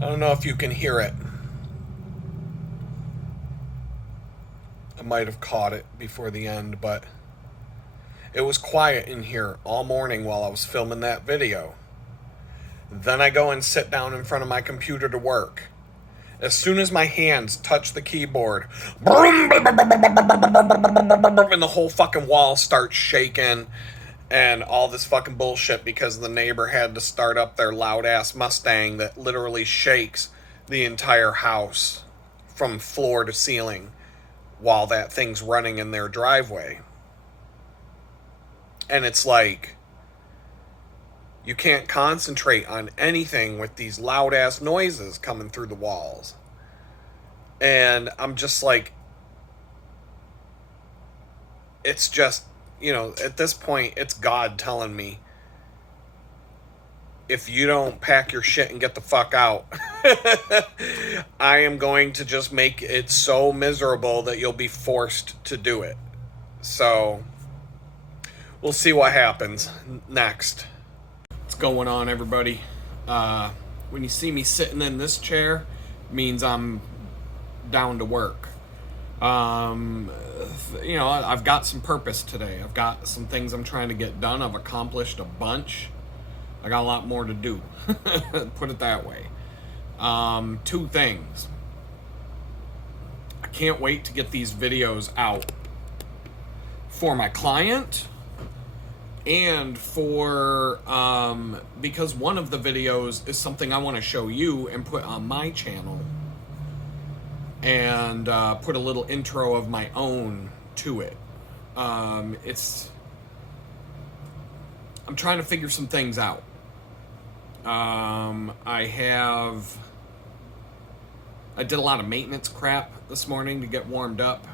I don't know if you can hear it. I might have caught it before the end, but it was quiet in here all morning while I was filming that video. Then I go and sit down in front of my computer to work. As soon as my hands touch the keyboard, and the whole fucking wall starts shaking and all this fucking bullshit because the neighbor had to start up their loud ass Mustang that literally shakes the entire house from floor to ceiling while that thing's running in their driveway. And it's like, you can't concentrate on anything with these loud ass noises coming through the walls. And I'm just like, it's just, at this point, it's God telling me, if you don't pack your shit and get the fuck out, I am going to just make it so miserable that you'll be forced to do it. So, we'll see what happens next. What's going on, everybody? When you see me sitting in this chair, it means I'm down to work. I've got some purpose today. I've got some things I'm trying to get done. I've accomplished a bunch. I got a lot more to do. Put it that way. Two things. I can't wait to get these videos out for my client and for because one of the videos is something I want to show you and put on my channel, and put a little intro of my own to it. I'm trying to figure some things out. I did a lot of maintenance crap this morning to get warmed up.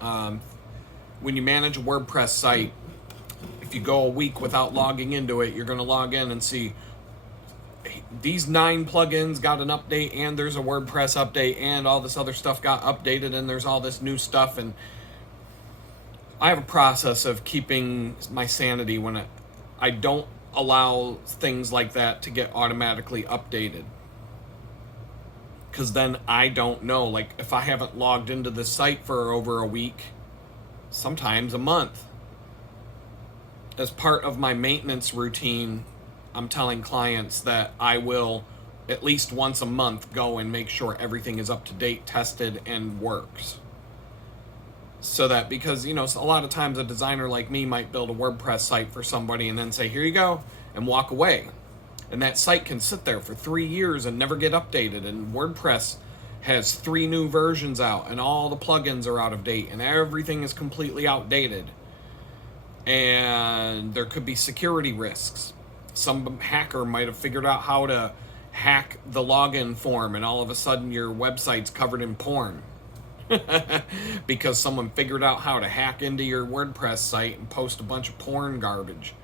When you manage a WordPress site, if you go a week without logging into it, you're going to log in and see these 9 plugins got an update, and there's a WordPress update, and all this other stuff got updated, and there's all this new stuff. And I have a process of keeping my sanity when I don't allow things like that to get automatically updated, because then I don't know. Like, if I haven't logged into the site for over a week, sometimes a month, as part of my maintenance routine, I'm telling clients that I will at least once a month go and make sure everything is up to date, tested, and works. So that, because, a lot of times a designer like me might build a WordPress site for somebody and then say, here you go, and walk away. And that site can sit there for 3 years and never get updated. And WordPress has 3 new versions out, and all the plugins are out of date, and everything is completely outdated. And there could be security risks. Some hacker might have figured out how to hack the login form, and all of a sudden your website's covered in porn. Because someone figured out how to hack into your WordPress site and post a bunch of porn garbage.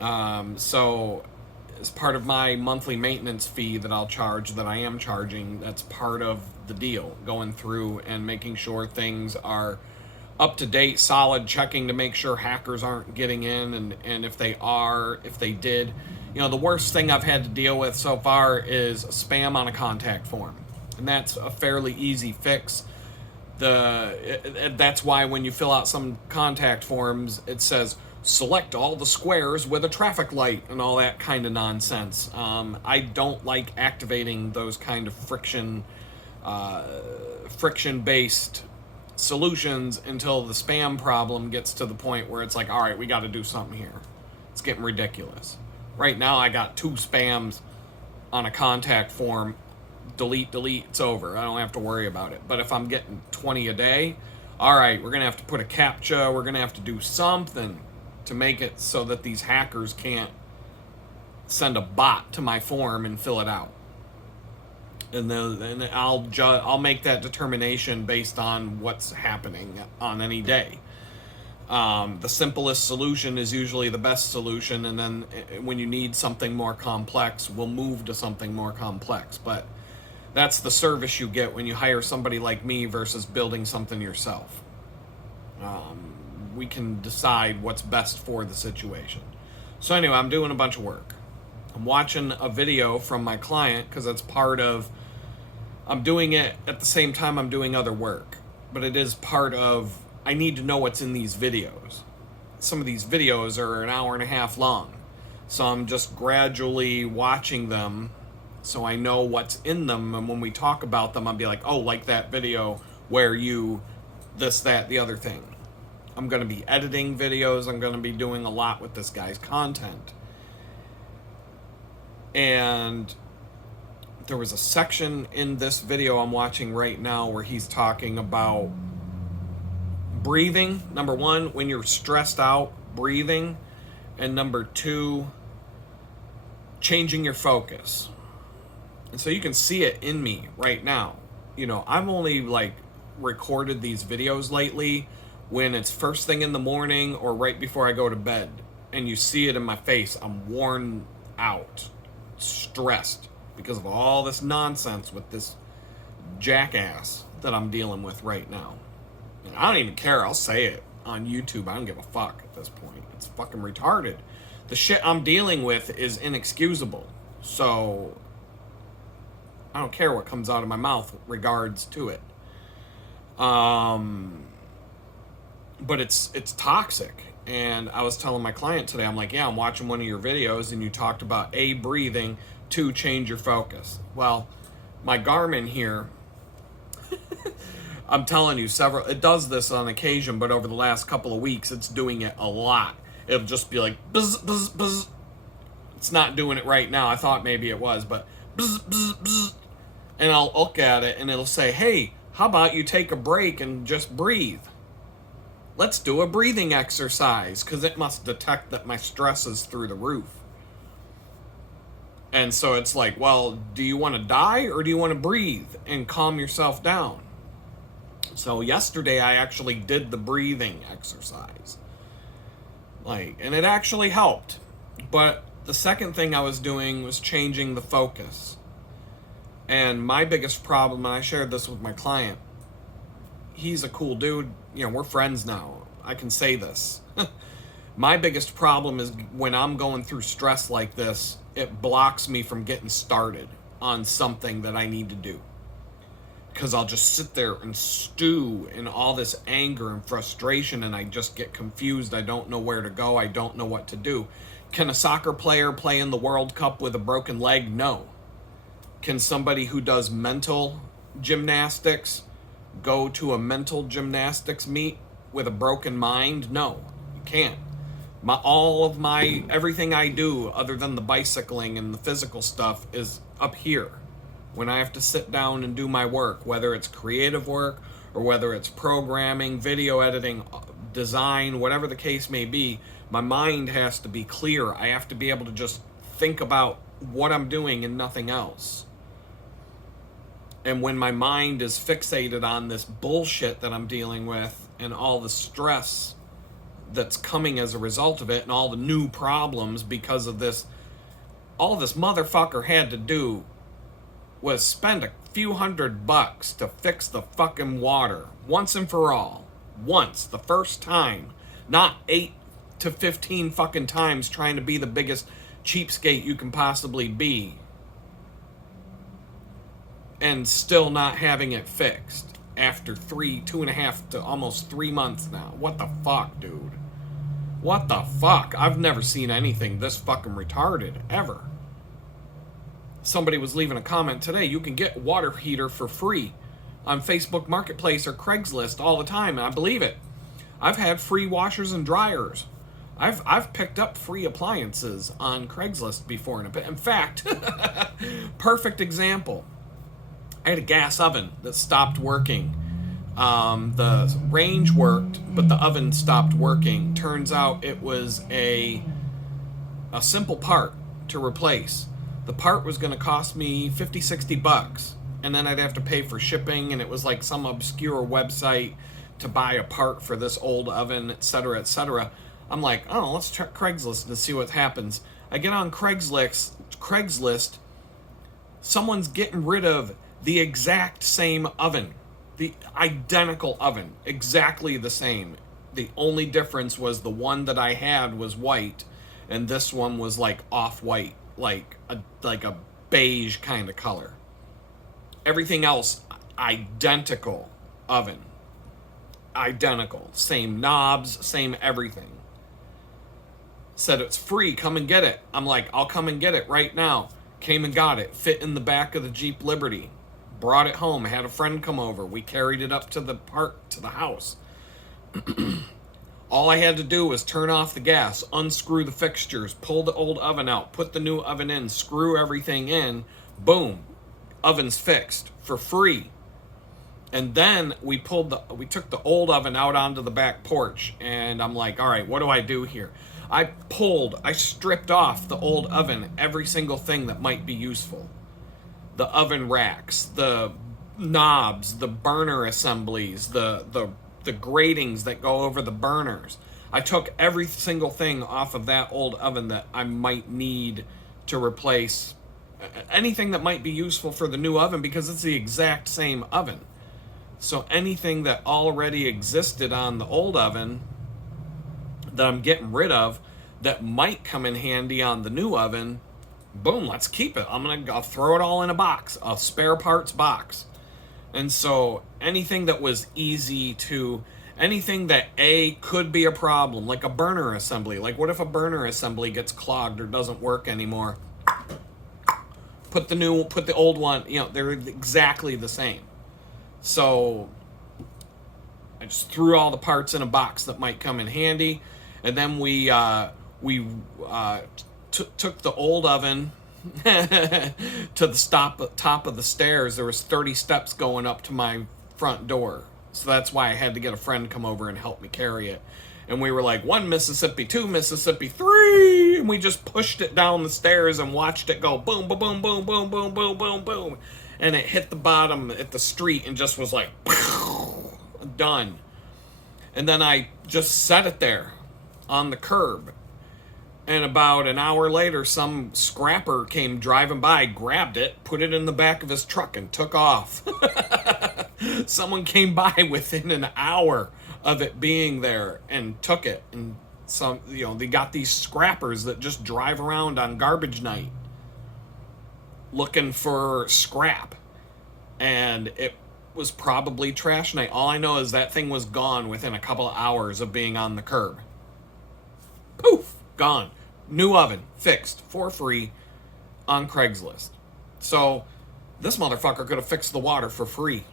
So as part of my monthly maintenance fee that I'll charge, that I am charging, that's part of the deal, going through and making sure things are up to date, solid, checking to make sure hackers aren't getting in, and if they are, if they did. The worst thing I've had to deal with so far is spam on a contact form, and that's a fairly easy fix. That's why when you fill out some contact forms, it says select all the squares with a traffic light and all that kind of nonsense. I don't like activating those kind of friction-based solutions until the spam problem gets to the point where it's like, all right, we got to do something here. It's getting ridiculous. Right now I got 2 spams on a contact form. Delete, it's over. I don't have to worry about it. But if I'm getting 20 a day, all right, we're going to have to put a CAPTCHA. We're going to have to do something to make it so that these hackers can't send a bot to my form and fill it out. And then I'll make that determination based on what's happening on any day. The simplest solution is usually the best solution, and then when you need something more complex, we'll move to something more complex. But that's the service you get when you hire somebody like me versus building something yourself. We can decide what's best for the situation. So anyway, I'm doing a bunch of work. I'm watching a video from my client because it's part of, I'm doing it at the same time I'm doing other work, but it is part of, I need to know what's in these videos. Some of these videos are an hour and a half long, so I'm just gradually watching them so I know what's in them, and when we talk about them, I'll be like, oh, like that video where you, this, that, the other thing. I'm going to be editing videos. I'm going to be doing a lot with this guy's content. And there was a section in this video I'm watching right now where he's talking about breathing. Number one, when you're stressed out, breathing. And number two, changing your focus. And so you can see it in me right now. You know, I've only like recorded these videos lately when it's first thing in the morning or right before I go to bed. And you see it in my face. I'm worn out, stressed because of all this nonsense with this jackass that I'm dealing with right now. And I don't even care. I'll say it on YouTube. I don't give a fuck at this point. It's fucking retarded. The shit I'm dealing with is inexcusable. So I don't care what comes out of my mouth regards to it. But it's toxic. And I was telling my client today, I'm like, yeah, I'm watching one of your videos and you talked about A, breathing, 2, change your focus. Well, my Garmin here, I'm telling you, it does this on occasion, but over the last couple of weeks, it's doing it a lot. It'll just be like, buzz, buzz, buzz. It's not doing it right now. I thought maybe it was, but buzz, buzz, buzz. And I'll look at it and it'll say, hey, how about you take a break and just breathe? Let's do a breathing exercise, because it must detect that my stress is through the roof. And so it's like, well, do you want to die or do you want to breathe and calm yourself down? So yesterday I actually did the breathing exercise. And it actually helped. But the second thing I was doing was changing the focus. And my biggest problem, and I shared this with my client, he's a cool dude. You know, we're friends now. I can say this. My biggest problem is when I'm going through stress like this, it blocks me from getting started on something that I need to do. Because I'll just sit there and stew in all this anger and frustration, and I just get confused. I don't know where to go. I don't know what to do. Can a soccer player play in the World Cup with a broken leg? No. Can somebody who does mental gymnastics go to a mental gymnastics meet with a broken mind? No, you can't. Everything I do other than the bicycling and the physical stuff is up here. When I have to sit down and do my work, whether it's creative work or whether it's programming, video editing, design, whatever the case may be, my mind has to be clear. I have to be able to just think about what I'm doing and nothing else. And when my mind is fixated on this bullshit that I'm dealing with and all the stress that's coming as a result of it and all the new problems because of this, all this motherfucker had to do was spend a few $100 to fix the fucking water once and for all. Once, the first time. Not 8 to 15 fucking times trying to be the biggest cheapskate you can possibly be. And still not having it fixed after 2.5 to almost 3 months now. What the fuck, dude? What the fuck? I've never seen anything this fucking retarded, ever. Somebody was leaving a comment today. You can get water heater for free on Facebook Marketplace or Craigslist all the time, and I believe it. I've had free washers and dryers. I've picked up free appliances on Craigslist before. In fact, perfect example. I had a gas oven that stopped working. The range worked, but the oven stopped working. Turns out it was a simple part to replace. The part was going to cost me $50-$60, and then I'd have to pay for shipping, and it was like some obscure website to buy a part for this old oven, etc., etc. I'm like, oh, let's check Craigslist and see what happens. I get on Craigslist, someone's getting rid of the exact same oven, the identical oven, exactly the same. The only difference was the one that I had was white, and this one was like off-white, like a beige kind of color. Everything else, identical oven. Identical. Same knobs, same everything. Said it's free, come and get it. I'm like, I'll come and get it right now. Came and got it. Fit in the back of the Jeep Liberty. Brought it home. Had a friend come over. We carried it up to the house. All I had to do was turn off the gas, unscrew the fixtures, pull the old oven out, put the new oven in, screw everything in. Boom. Oven's fixed for free. And then we took the old oven out onto the back porch, and I'm like, all right, what do I do here? I stripped off the old oven, every single thing that might be useful. The oven racks, the knobs, the burner assemblies, the gratings that go over the burners. I took every single thing off of that old oven that I might need to replace anything that might be useful for the new oven, because it's the exact same oven. So anything that already existed on the old oven that I'm getting rid of that might come in handy on the new oven, boom, let's keep it. I'll throw it all in a box, a spare parts box. And so anything that was anything that could be a problem, like a burner assembly. Like, what if a burner assembly gets clogged or doesn't work anymore? Put the old one, they're exactly the same. So I just threw all the parts in a box that might come in handy. And then we took the old oven to the top of the stairs. There was 30 steps going up to my front door. So that's why I had to get a friend come over and help me carry it. And we were like, 1 Mississippi, 2 Mississippi, 3. And we just pushed it down the stairs and watched it go boom, boom, boom, boom, boom, boom, boom, boom, boom. And it hit the bottom at the street and just was like, done. And then I just set it there on the curb. And about an hour later, some scrapper came driving by, grabbed it, put it in the back of his truck, and took off. Someone came by within an hour of it being there and took it. And they got these scrappers that just drive around on garbage night looking for scrap. And it was probably trash night. All I know is that thing was gone within a couple of hours of being on the curb. Poof, gone. New oven, fixed, for free, on Craigslist. So, this motherfucker could have fixed the water for free.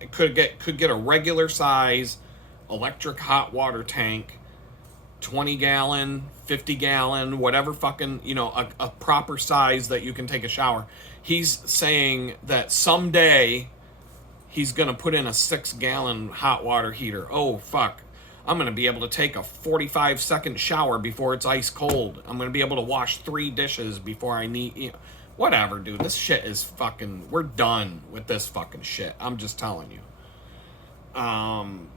It could get a regular size electric hot water tank, 20 gallon, 50 gallon, whatever fucking, a proper size that you can take a shower. He's saying that someday he's going to put in a 6 gallon hot water heater. Oh, fuck. I'm going to be able to take a 45-second shower before it's ice cold. I'm going to be able to wash 3 dishes before I need, whatever, dude. This shit is fucking, we're done with this fucking shit. I'm just telling you. I'm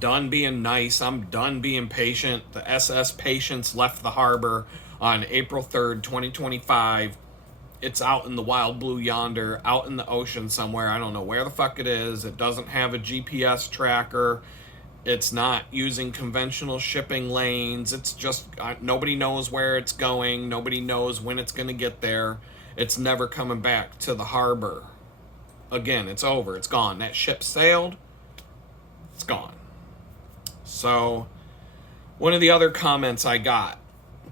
done being nice. I'm done being patient. The SS Patience left the harbor on April 3rd, 2025. It's out in the wild blue yonder, out in the ocean somewhere. I don't know where the fuck it is. It doesn't have a GPS tracker. It's not using conventional shipping lanes. It's just, nobody knows where it's going. Nobody knows when it's going to get there. It's never coming back to the harbor. Again, it's over. It's gone. That ship sailed. It's gone. So, one of the other comments I got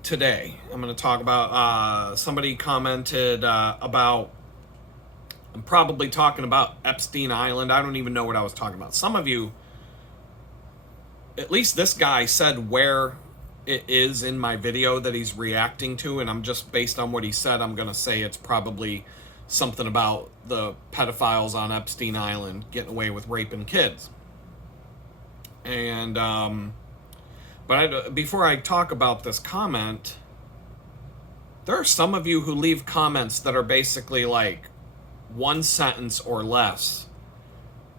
today, I'm going to talk about, somebody commented about, I'm probably talking about Epstein Island. I don't even know what I was talking about. Some of you, at least this guy said where it is in my video that he's reacting to, and I'm just, based on what he said, I'm going to say it's probably something about the pedophiles on Epstein Island getting away with raping kids. And, before I talk about this comment, there are some of you who leave comments that are basically like 1 sentence or less,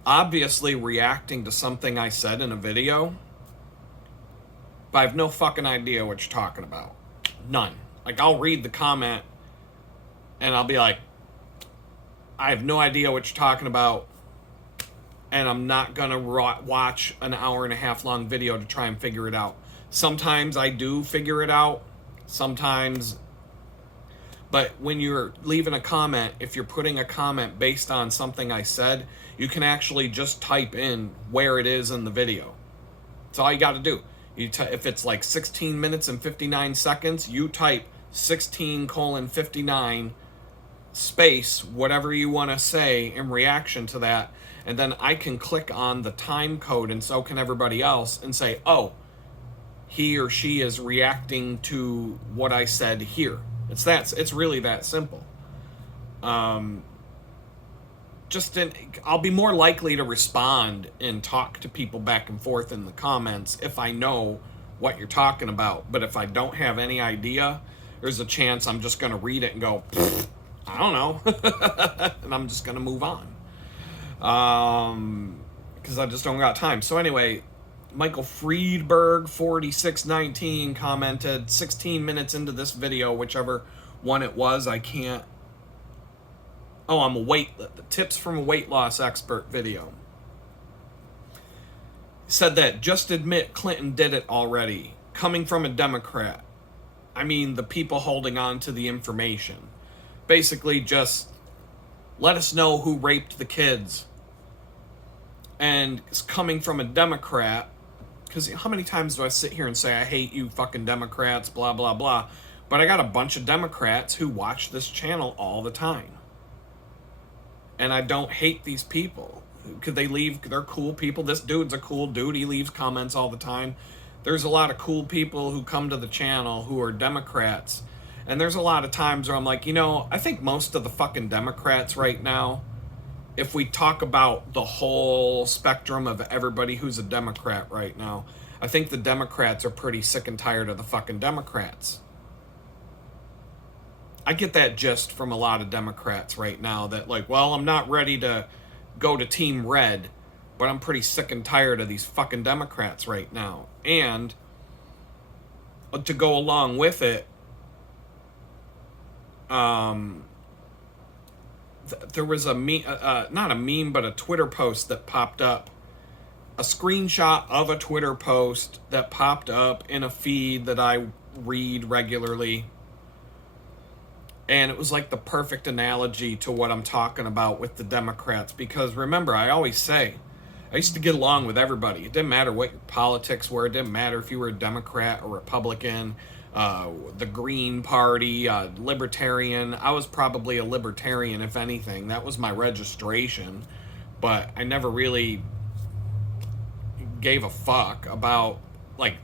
obviously reacting to something I said in a video, but I have no fucking idea what you're talking about. None. Like, I'll read the comment and I'll be like, I have no idea what you're talking about, and I'm not gonna watch an 1.5 hour long video to try and figure it out. Sometimes I do figure it out. Sometimes, but when you're leaving a comment, if you're putting a comment based on something I said, you can actually just type in where it is in the video. That's all you got to do. If it's like 16 minutes and 59 seconds, you type 16:59 space, whatever you want to say in reaction to that. And then I can click on the time code, and so can everybody else, and say, oh, he or she is reacting to what I said here. It's really that simple. I'll be more likely to respond and talk to people back and forth in the comments if I know what you're talking about. But if I don't have any idea, there's a chance I'm just going to read it and go, I don't know. And I'm just going to move on. Because I just don't got time. So anyway, Michael Friedberg 4619 commented 16 minutes into this video, whichever one it was. I can't. Oh, the tips from a weight loss expert video. Said that just admit Clinton did it already. Coming from a Democrat. I mean, the people holding on to the information. Basically just let us know who raped the kids. And it's coming from a Democrat, because how many times do I sit here and say, I hate you fucking Democrats, blah, blah, blah. But I got a bunch of Democrats who watch this channel all the time. And I don't hate these people. Because they're cool people. This dude's a cool dude. He leaves comments all the time. There's a lot of cool people who come to the channel who are Democrats. And there's a lot of times where I'm like, I think most of the fucking Democrats right now, if we talk about the whole spectrum of everybody who's a Democrat right now, I think the Democrats are pretty sick and tired of the fucking Democrats. I get that gist from a lot of Democrats right now that like, well, I'm not ready to go to Team Red, but I'm pretty sick and tired of these fucking Democrats right now. And to go along with it, there was not a meme, but a Twitter post that popped up. A screenshot of a Twitter post that popped up in a feed that I read regularly. And it was like the perfect analogy to what I'm talking about with the Democrats. Because remember, I always say, I used to get along with everybody. It didn't matter what your politics were. It didn't matter if you were a Democrat or Republican, the Green Party, Libertarian. I was probably a Libertarian, if anything. That was my registration. But I never really gave a fuck about, we've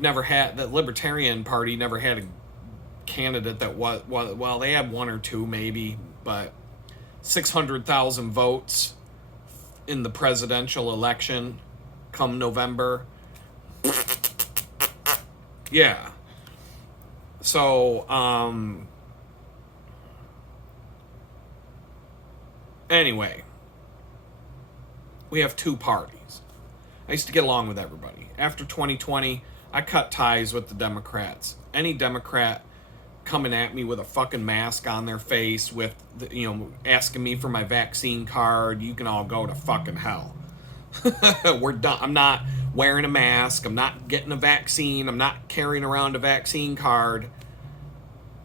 never had, the Libertarian Party never had a candidate that was, well, they had one or two maybe, but 600,000 votes in the presidential election come November. Yeah. So, anyway, we have two parties. I used to get along with everybody. After 2020, I cut ties with the Democrats. Any Democrat coming at me with a fucking mask on their face with, asking me for my vaccine card, you can all go to fucking hell. We're done. I'm not wearing a mask. I'm not getting a vaccine. I'm not carrying around a vaccine card.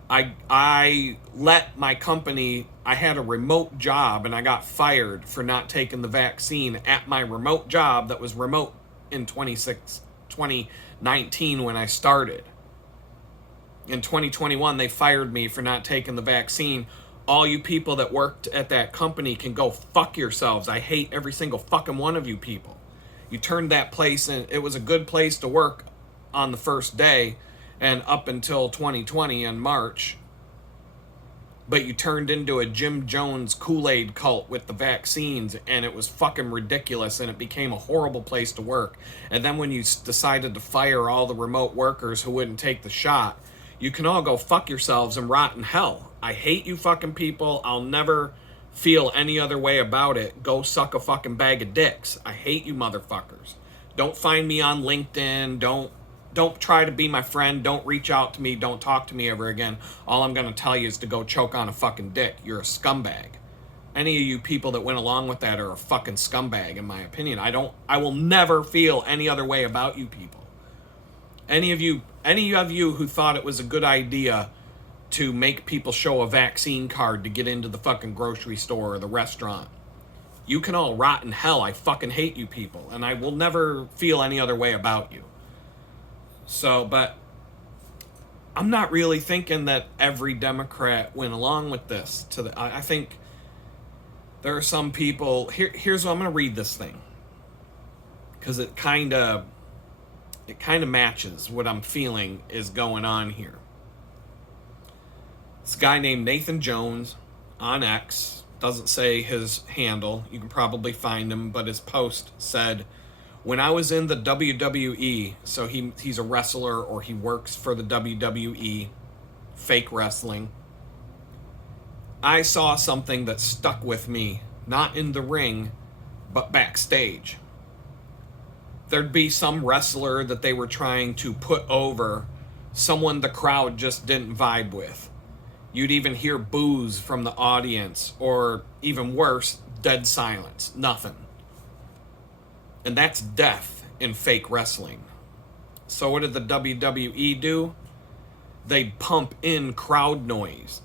I let my company, I had a remote job and I got fired for not taking the vaccine at my remote job that was remote in 2019 when I started. In 2021, they fired me for not taking the vaccine. All you people that worked at that company can go fuck yourselves. I hate every single fucking one of you people. You turned that place in. It was a good place to work on the first day and up until 2020 in March. But you turned into a Jim Jones Kool-Aid cult with the vaccines, and it was fucking ridiculous, and it became a horrible place to work. And then when you decided to fire all the remote workers who wouldn't take the shot, you can all go fuck yourselves and rot in hell. I hate you fucking people. I'll never feel any other way about it. Go suck a fucking bag of dicks. I hate you motherfuckers. Don't find me on LinkedIn. Don't try to be my friend. Don't reach out to me. Don't talk to me ever again. All I'm going to tell you is to go choke on a fucking dick. You're a scumbag. Any of you people that went along with that are a fucking scumbag, in my opinion. I will never feel any other way about you people. Any of you Any of you who thought it was a good idea to make people show a vaccine card to get into the fucking grocery store or the restaurant, you can all rot in hell. I fucking hate you people, and I will never feel any other way about you. So, but I'm not really thinking that every Democrat went along with this. I think there are some people. Here's what I'm going to read this thing, because it kind of matches what I'm feeling is going on here. This guy named Nathan Jones on X, doesn't say his handle. You can probably find him, but his post said, "When I was in the WWE," so he's a wrestler or he works for the WWE, fake wrestling, "I saw something that stuck with me, not in the ring, but backstage. There'd be some wrestler that they were trying to put over, someone the crowd just didn't vibe with. You'd even hear boos from the audience, or even worse, dead silence, nothing. And that's death in fake wrestling. So what did the WWE do? They'd pump in crowd noise.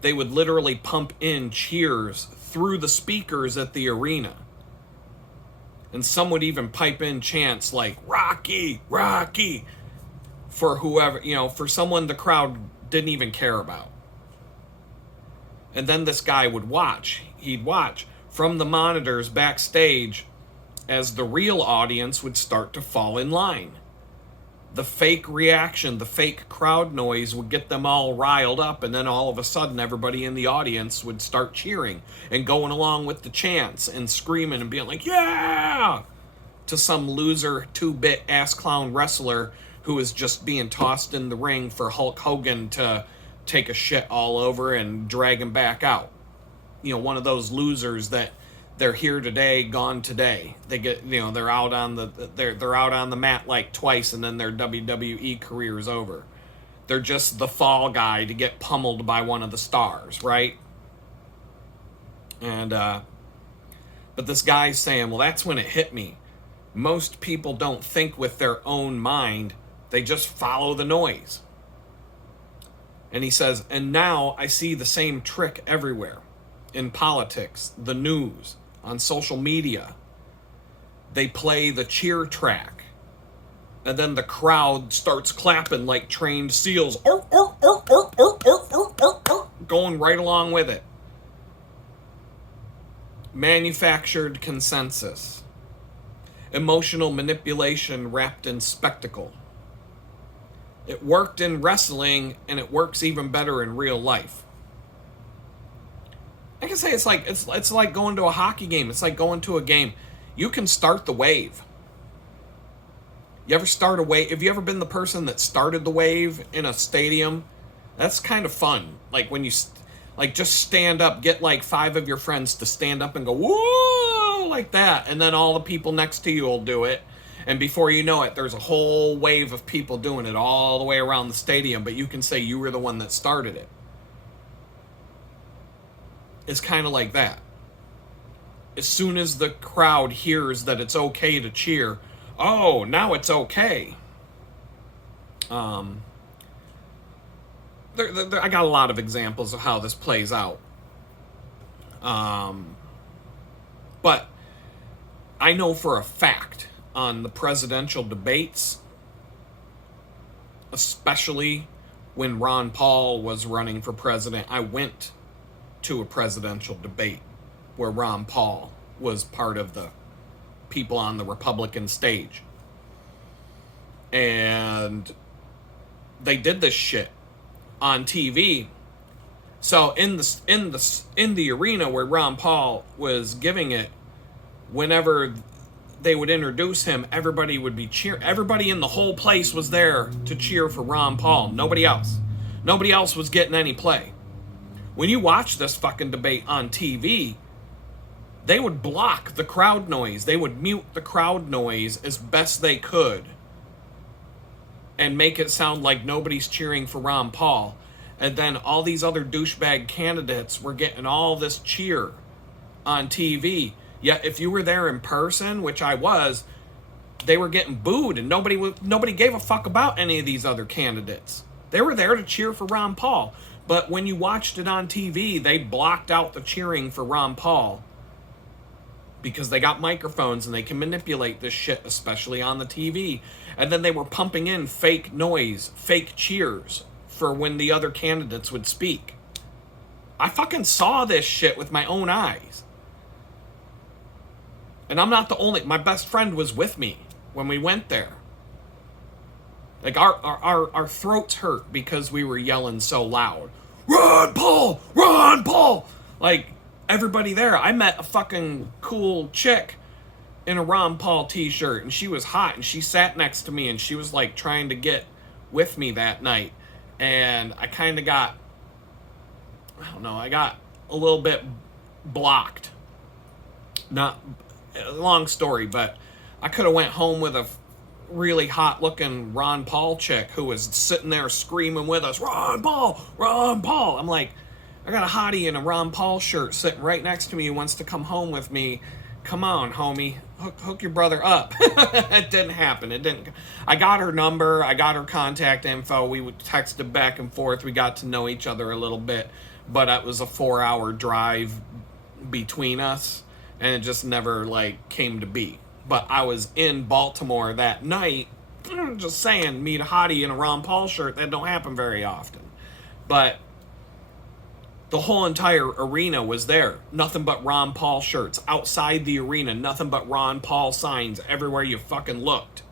They would literally pump in cheers through the speakers at the arena. And some would even pipe in chants like, Rocky, Rocky, for whoever, for someone the crowd didn't even care about. And then this guy would watch. He'd watch from the monitors backstage as the real audience would start to fall in line. The fake reaction, the fake crowd noise would get them all riled up, and then all of a sudden everybody in the audience would start cheering and going along with the chants and screaming and being like, yeah! To some loser 2-bit ass clown wrestler who is just being tossed in the ring for Hulk Hogan to take a shit all over and drag him back out. One of those losers that they're here today, gone today. They get, they're out on the mat like twice, and then their WWE career is over. They're just the fall guy to get pummeled by one of the stars, right? And but this guy's saying, well, that's when it hit me. Most people don't think with their own mind; they just follow the noise. And he says, and now I see the same trick everywhere. In politics, the news, on social media. They play the cheer track. And then the crowd starts clapping like trained seals. Going right along with it. Manufactured consensus. Emotional manipulation wrapped in spectacle. It worked in wrestling, and it works even better in real life. I can say it's like going to a hockey game. It's like going to a game. You can start the wave. You ever start a wave? Have you ever been the person that started the wave in a stadium? That's kind of fun. Like when you just stand up, get like 5 of your friends to stand up and go, whoa, like that. And then all the people next to you will do it. And before you know it, there's a whole wave of people doing it all the way around the stadium, but you can say you were the one that started it. It's kind of like that. As soon as the crowd hears that it's okay to cheer, oh, now it's okay. I got a lot of examples of how this plays out. But I know for a fact on the presidential debates, especially when Ron Paul was running for president, I went to a presidential debate where Ron Paul was part of the people on the Republican stage. And they did this shit on TV. So in the arena where Ron Paul was giving it, whenever they would introduce him, everybody would be cheering. Everybody in the whole place was there to cheer for Ron Paul. Nobody else. Nobody else was getting any play. When you watch this fucking debate on TV, they would block the crowd noise. They would mute the crowd noise as best they could and make it sound like nobody's cheering for Ron Paul. And then all these other douchebag candidates were getting all this cheer on TV. Yet if you were there in person, which I was, they were getting booed, and nobody gave a fuck about any of these other candidates. They were there to cheer for Ron Paul. But when you watched it on TV, they blocked out the cheering for Ron Paul because they got microphones and they can manipulate this shit, especially on the TV. And then they were pumping in fake noise, fake cheers for when the other candidates would speak. I fucking saw this shit with my own eyes. And I'm not the only... My best friend was with me when we went there. Like, our throats hurt because we were yelling so loud. Ron Paul! Ron Paul! Like, everybody there. I met a fucking cool chick in a Ron Paul t-shirt, and she was hot, and she sat next to me, and she was, like, trying to get with me that night. And I kind of got... I don't know, I got a little bit blocked. Not... Long story, but I could have went home with a really hot looking Ron Paul chick who was sitting there screaming with us, Ron Paul, Ron Paul. I'm like, I got a hottie in a Ron Paul shirt sitting right next to me who wants to come home with me. Come on, homie, hook your brother up. It didn't happen. It didn't. I got her number. I got her contact info. We would text it back and forth. We got to know each other a little bit, but it was a 4-hour drive between us, and it just never like came to be. But I was in Baltimore that night, just saying, meet a hottie in a Ron Paul shirt. That don't happen very often. But the whole entire arena was there. Nothing but Ron Paul shirts. Outside the arena, nothing but Ron Paul signs everywhere you fucking looked.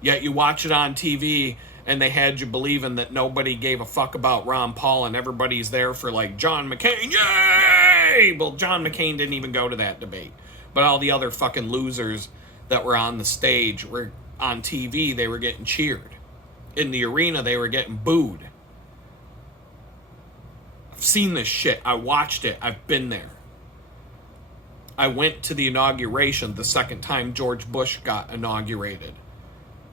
Yet you watch it on TV, and they had you believing that nobody gave a fuck about Ron Paul, and everybody's there for, like, John McCain. Yay! Well, John McCain didn't even go to that debate. But all the other fucking losers that were on the stage were on TV, they were getting cheered. In the arena, they were getting booed. I've seen this shit. I watched it. I've been there. I went to the inauguration the second time George Bush got inaugurated.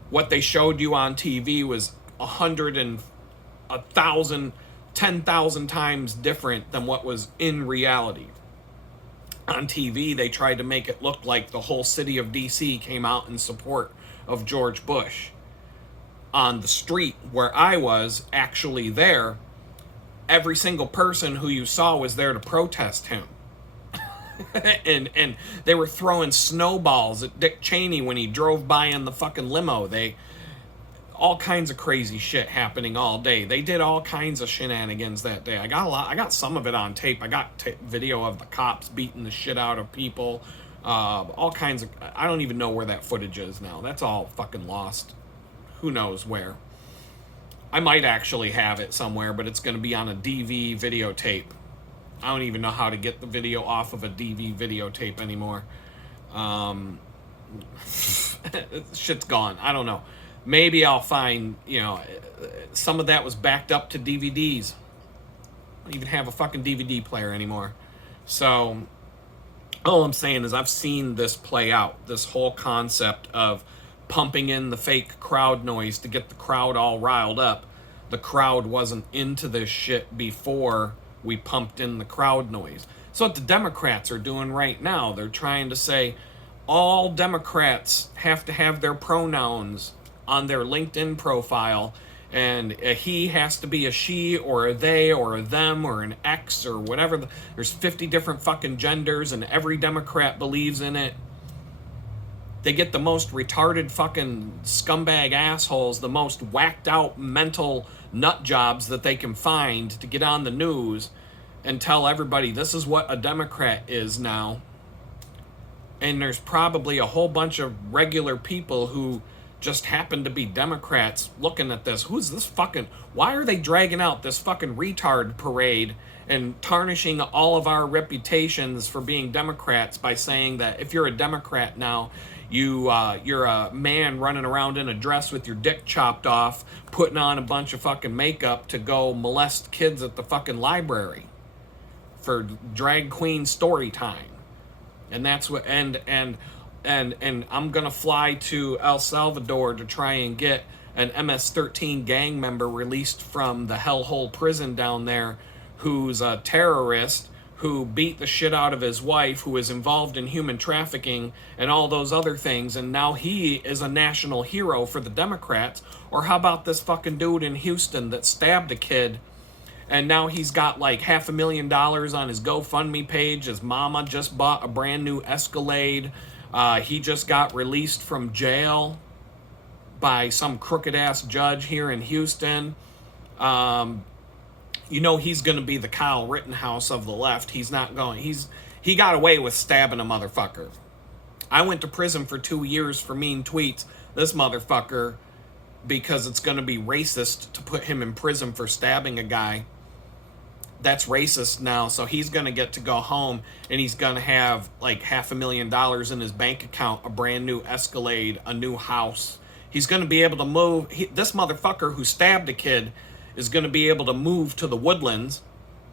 What they showed you on TV was 100 and 1,000, 10,000 times different than what was in reality. On TV, they tried to make it look like the whole city of D.C. came out in support of George Bush. On the street where I was actually there, every single person who you saw was there to protest him. and they were throwing snowballs at Dick Cheney when he drove by in the fucking limo. All kinds of crazy shit happening all day. They did all kinds of shenanigans that day. I got some of it on tape. I got video of the cops beating the shit out of people. All kinds of... I don't even know where that footage is now. That's all fucking lost. Who knows where. I might actually have it somewhere, but it's going to be on a DV videotape. I don't even know how to get the video off of a DV videotape anymore. Shit's gone. I don't know. Maybe I'll find, some of that was backed up to DVDs. I don't even have a fucking DVD player anymore. So, all I'm saying is I've seen this play out. This whole concept of pumping in the fake crowd noise to get the crowd all riled up. The crowd wasn't into this shit before we pumped in the crowd noise. So what the Democrats are doing right now, they're trying to say all Democrats have to have their pronouns on their LinkedIn profile, and a he has to be a she or a they or a them or an X or whatever. There's 50 different fucking genders, and every Democrat believes in it. They get the most retarded fucking scumbag assholes, the most whacked out mental nut jobs that they can find to get on the news and tell everybody this is what a Democrat is now. And there's probably a whole bunch of regular people who just happen to be Democrats looking at this. Who's this fucking... Why are they dragging out this fucking retard parade and tarnishing all of our reputations for being Democrats by saying that if you're a Democrat now, you're a man running around in a dress with your dick chopped off, putting on a bunch of fucking makeup to go molest kids at the fucking library for drag queen story time. And that's what... And I'm going to fly to El Salvador to try and get an MS-13 gang member released from the hellhole prison down there who's a terrorist who beat the shit out of his wife, who is involved in human trafficking and all those other things, and now he is a national hero for the Democrats? Or how about this fucking dude in Houston that stabbed a kid, and now he's got like $500,000 on his GoFundMe page. His mama just bought a brand new Escalade. He just got released from jail by some crooked ass judge here in Houston. He's going to be the Kyle Rittenhouse of the left. He got away with stabbing a motherfucker. I went to prison for 2 years for mean tweets. This motherfucker, because it's going to be racist to put him in prison for stabbing a guy, that's racist now. So he's going to get to go home, and he's going to have like $500,000 in his bank account, a brand new Escalade, a new house. He's going to be able to move. This motherfucker who stabbed a kid is going to be able to move to the Woodlands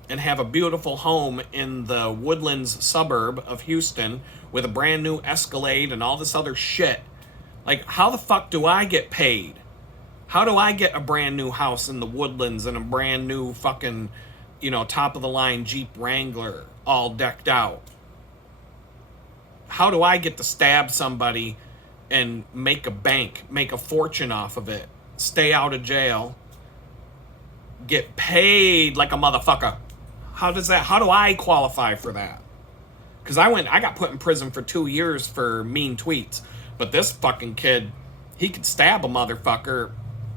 and have a beautiful home in the Woodlands suburb of Houston with a brand new Escalade and all this other shit. Like, how the fuck do I get paid? How do I get a brand new house in the Woodlands and a brand new fucking, top of the line Jeep Wrangler all decked out? How do I get to stab somebody and make a fortune off of it, stay out of jail, get paid like a motherfucker? How do I qualify for that? Because I got put in prison for 2 years for mean tweets. But this fucking kid, he could stab a motherfucker,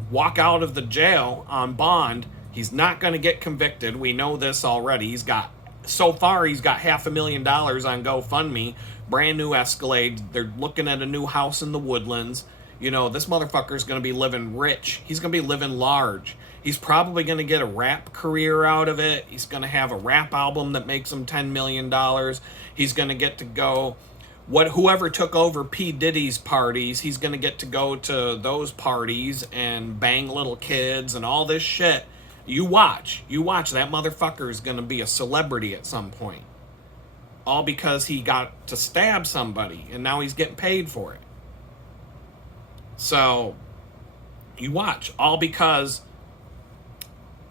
walk out of the jail on bond. He's not going to get convicted. We know this already. So far he's got $500,000 on GoFundMe, brand new Escalade. They're looking at a new house in the Woodlands. This motherfucker's going to be living rich. He's going to be living large. He's probably going to get a rap career out of it. He's going to have a rap album that makes him $10 million. He's going to get to go, whoever took over P. Diddy's parties, he's going to get to go to those parties and bang little kids and all this shit. You watch. That motherfucker is going to be a celebrity at some point. All because he got to stab somebody, and now he's getting paid for it. So, you watch. All because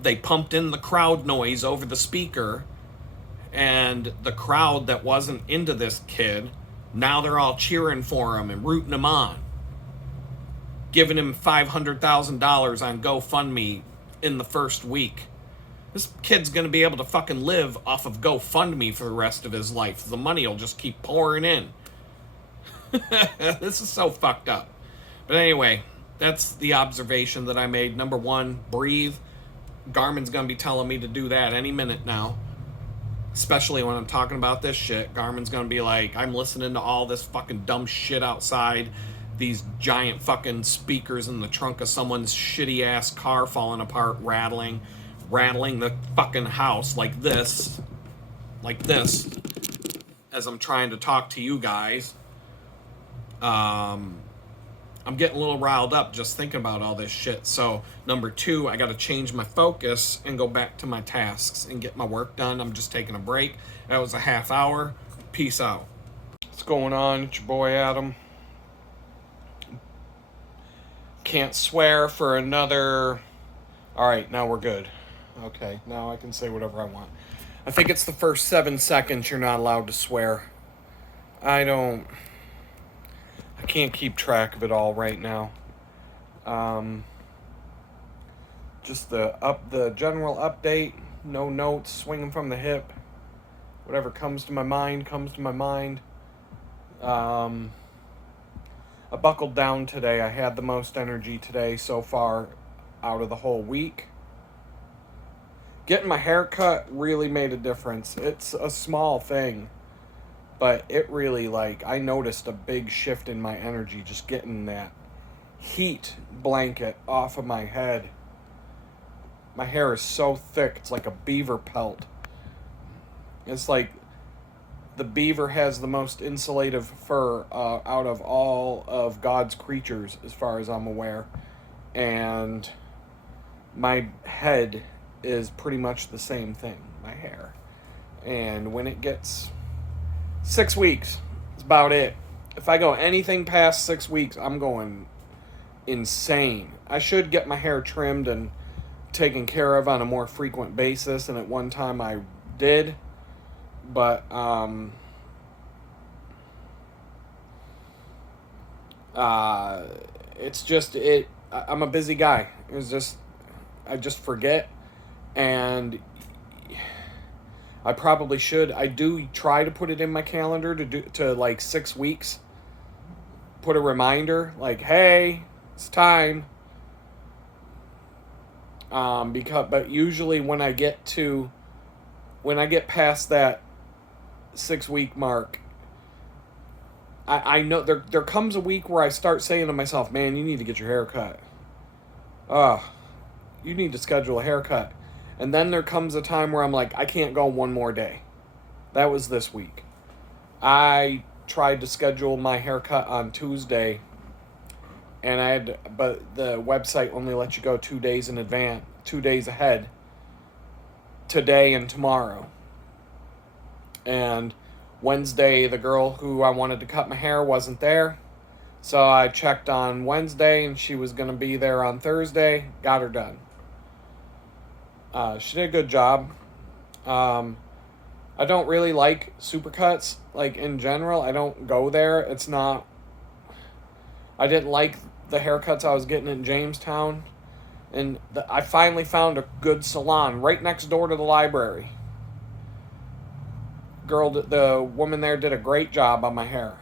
they pumped in the crowd noise over the speaker, and the crowd that wasn't into this kid, now they're all cheering for him and rooting him on. Giving him $500,000 on GoFundMe in the first week. This kid's going to be able to fucking live off of GoFundMe for the rest of his life. The money will just keep pouring in. This is so fucked up. But anyway, that's the observation that I made. Number one, breathe. Garmin's going to be telling me to do that any minute now. Especially when I'm talking about this shit. Garmin's going to be like, I'm listening to all this fucking dumb shit outside. These giant fucking speakers in the trunk of someone's shitty ass car falling apart, rattling the fucking house like this, as I'm trying to talk to you guys. I'm getting a little riled up just thinking about all this shit. So, number two, I got to change my focus and go back to my tasks and get my work done. I'm just taking a break. That was a half hour. Peace out. What's going on? It's your boy Adam. Can't swear for another... Alright, now we're good. Okay, now I can say whatever I want. I think it's the first 7 seconds you're not allowed to swear. I can't keep track of it all right now. Just the general update, no notes, swinging from the hip. Whatever comes to my mind, comes to my mind. I buckled down today. I had the most energy today so far out of the whole week. Getting my hair cut really made a difference. It's a small thing, but it really, I noticed a big shift in my energy just getting that heat blanket off of my head. My hair is so thick, it's like a beaver pelt. It's like the beaver has the most insulative fur out of all of God's creatures, as far as I'm aware. And my head is pretty much the same thing, my hair. And when it gets 6 weeks, it's about it. If I go anything past 6 weeks, I'm going insane. I should get my hair trimmed and taken care of on a more frequent basis, and at one time I did. But it's just I'm a busy guy. It's just I just forget, and I probably should. I do try to put it in my calendar to like 6 weeks. Put a reminder like, hey, it's time. But usually when I get past that 6 week mark, I know there comes a week where I start saying to myself, man, you need to get your hair cut. You need to schedule a haircut. And then there comes a time where I'm like, I can't go one more day. That was this week. I tried to schedule my haircut on Tuesday, and but the website only lets you go 2 days in advance, 2 days ahead, today and tomorrow. And Wednesday, the girl who I wanted to cut my hair wasn't there. So I checked on Wednesday, and she was going to be there on Thursday. Got her done. She did a good job. I don't really like supercuts. Like, in general, I don't go there. It's not... I didn't like the haircuts I was getting in Jamestown. And I finally found a good salon right next door to the library. The woman there did a great job on my hair.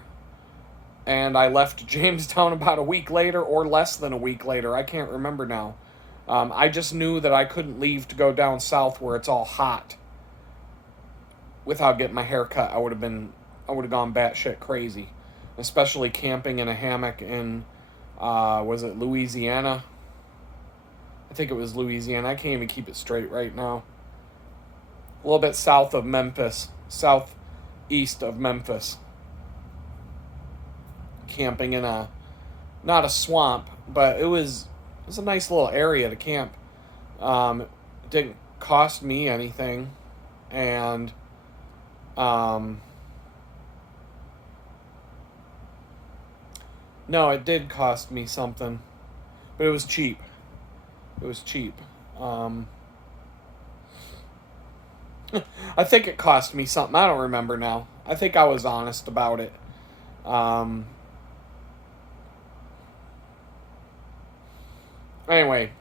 And I left Jamestown about a week later, or less than a week later. I can't remember now. I just knew that I couldn't leave to go down south where it's all hot without getting my hair cut. I would have gone batshit crazy, especially camping in a hammock in, was it Louisiana? I think it was Louisiana. I can't even keep it straight right now. A little bit south of Memphis, southeast of Memphis. Camping in not a swamp, but it was a nice little area to camp. It didn't cost me anything, and no, it did cost me something, but it was cheap. It was cheap. I think it cost me something. I don't remember now. I think I was honest about it. Anyway,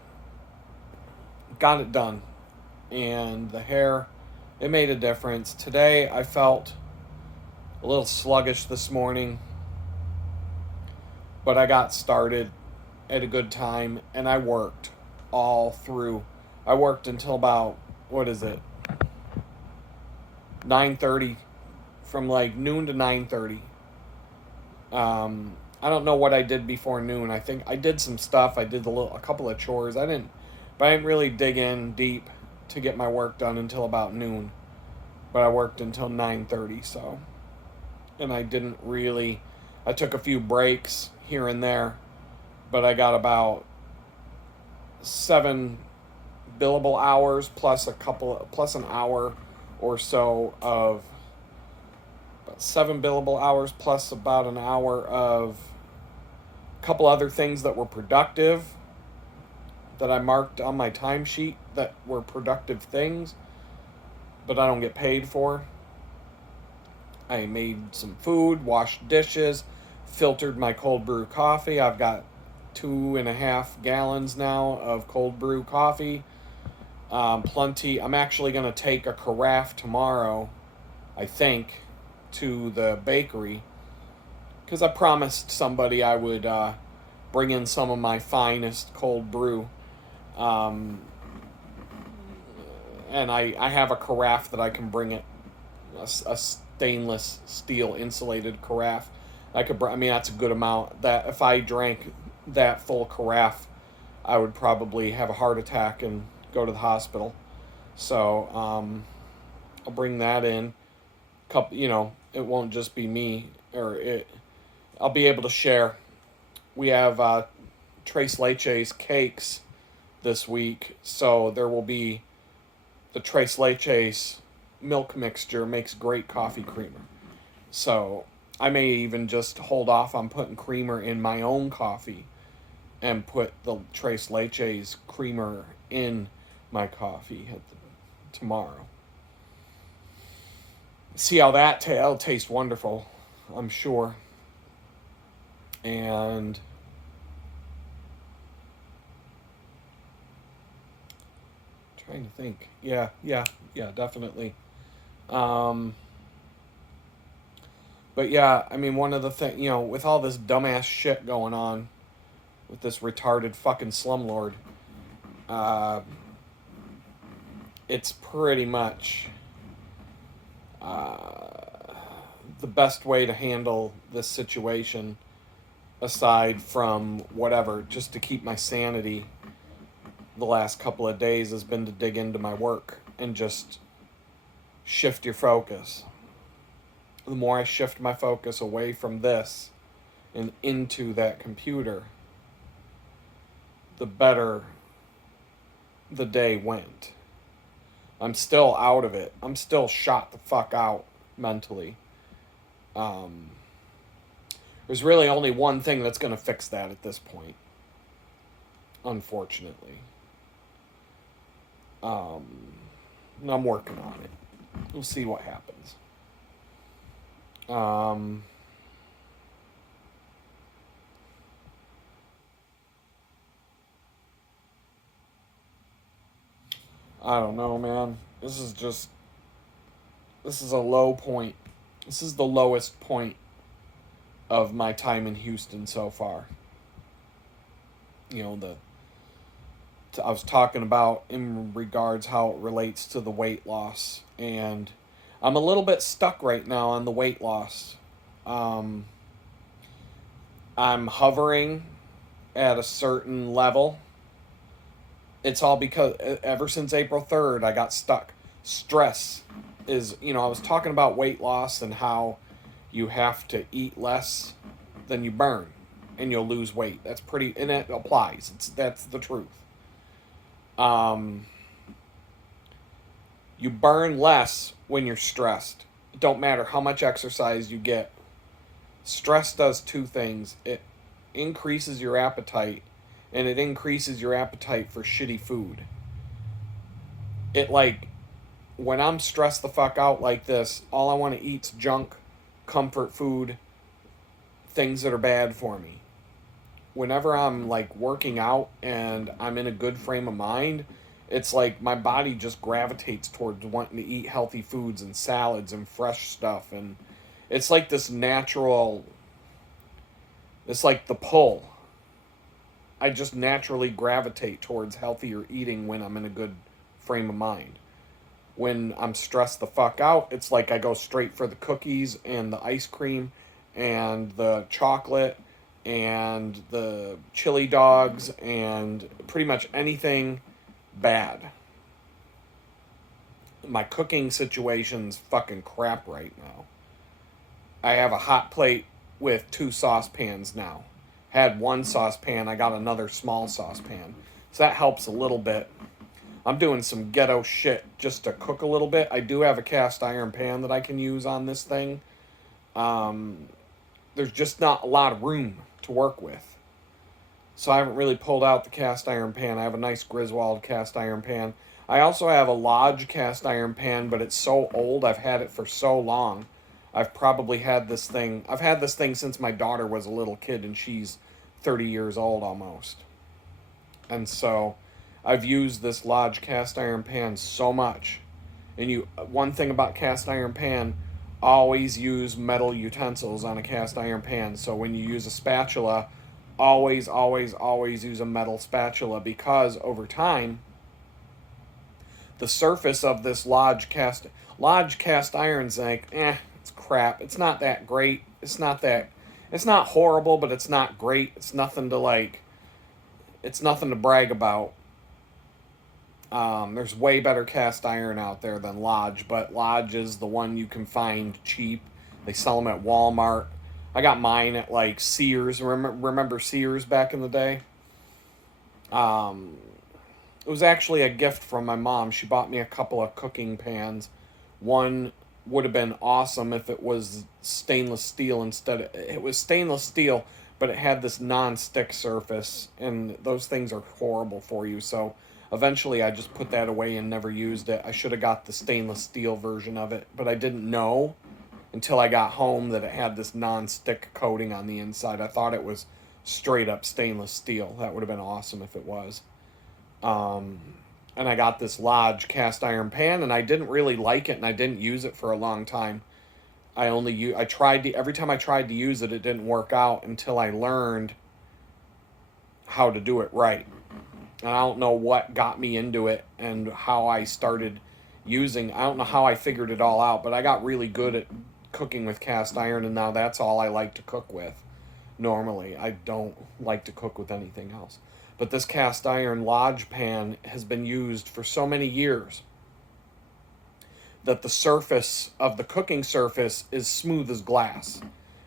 got it done. And the hair, it made a difference. Today, I felt a little sluggish this morning. But I got started at a good time. And I worked all through. I worked until about, 9:30. From like noon to 9:30. I don't know what I did before noon. I think I did some stuff. I did a couple of chores. I didn't really dig in deep to get my work done until about noon. But I worked until 9:30, so. And I took a few breaks here and there, but I got about 7 billable hours plus an hour or so of 7 billable hours plus about an hour of a couple other things that were productive that I marked on my timesheet that were productive things, but I don't get paid for. I made some food, washed dishes, filtered my cold brew coffee. I've got 2.5 gallons now of cold brew coffee. Plenty. I'm actually going to take a carafe tomorrow, I think, to the bakery, because I promised somebody I would bring in some of my finest cold brew, and I have a carafe that I can bring it, a stainless steel insulated carafe. That's a good amount. That if I drank that full carafe, I would probably have a heart attack and go to the hospital. So I'll bring that in. It won't just be me, I'll be able to share. We have Tres Leches cakes this week, so there will be the Tres Leches milk mixture makes great coffee creamer. So I may even just hold off on putting creamer in my own coffee and put the Tres Leches creamer in my coffee tomorrow. see how that'll taste wonderful, I'm sure. And trying to think. Yeah, definitely. Um, but yeah, I mean, one of the things, with all this dumbass shit going on with this retarded fucking slumlord, uh, it's pretty much the best way to handle this situation, aside from whatever, just to keep my sanity the last couple of days, has been to dig into my work and just shift your focus. The more I shift my focus away from this and into that computer, the better the day went. I'm still out of it. I'm still shot the fuck out mentally. There's really only one thing that's going to fix that at this point, unfortunately. And I'm working on it. We'll see what happens. I don't know, man. This is a low point. This is the lowest point of my time in Houston so far. I was talking about in regards how it relates to the weight loss, and I'm a little bit stuck right now on the weight loss. I'm hovering at a certain level. It's all because ever since April 3rd, I got stuck. Stress is, I was talking about weight loss and how you have to eat less than you burn and you'll lose weight. That's pretty, and it applies. That's the truth. You burn less when you're stressed. It don't matter how much exercise you get. Stress does two things. It increases your appetite, and it increases your appetite for shitty food. When I'm stressed the fuck out like this, all I want to eat's junk, comfort food, things that are bad for me. Whenever I'm working out and I'm in a good frame of mind, it's like my body just gravitates towards wanting to eat healthy foods and salads and fresh stuff, and it's like this natural, it's like the pull. I just naturally gravitate towards healthier eating when I'm in a good frame of mind. When I'm stressed the fuck out, it's like I go straight for the cookies and the ice cream and the chocolate and the chili dogs and pretty much anything bad. My cooking situation's fucking crap right now. I have a hot plate with 2 saucepans now. Had 1 saucepan, I got another small saucepan. So that helps a little bit. I'm doing some ghetto shit just to cook a little bit. I do have a cast iron pan that I can use on this thing. There's just not a lot of room to work with. So I haven't really pulled out the cast iron pan. I have a nice Griswold cast iron pan. I also have a Lodge cast iron pan, but it's so old. I've had it for so long. I've had this thing since my daughter was a little kid, and she's 30 years old almost. And so I've used this Lodge cast iron pan so much. And one thing about cast iron pan, always use metal utensils on a cast iron pan. So when you use a spatula, always use a metal spatula, because over time, the surface of this Lodge cast iron's it's crap. It's not that great. It's not horrible, but it's not great. It's nothing to brag about. There's way better cast iron out there than Lodge, but Lodge is the one you can find cheap. They sell them at Walmart. I got mine at Sears. Remember Sears back in the day? It was actually a gift from my mom. She bought me a couple of cooking pans. One would have been awesome if it was stainless steel instead. It was stainless steel, but it had this non-stick surface, and those things are horrible for you. So Eventually, I just put that away and never used it. I should have got the stainless steel version of it, but I didn't know until I got home that it had this non-stick coating on the inside. I thought it was straight up stainless steel. That would have been awesome if it was. And I got this Lodge cast iron pan, and I didn't really like it, and I didn't use it for a long time. Every time I tried to use it, it didn't work out until I learned how to do it right. And I don't know what got me into it and how I started I don't know how I figured it all out, but I got really good at cooking with cast iron, and now that's all I like to cook with. Normally, I don't like to cook with anything else. But this cast iron Lodge pan has been used for so many years that the surface of the cooking surface is smooth as glass.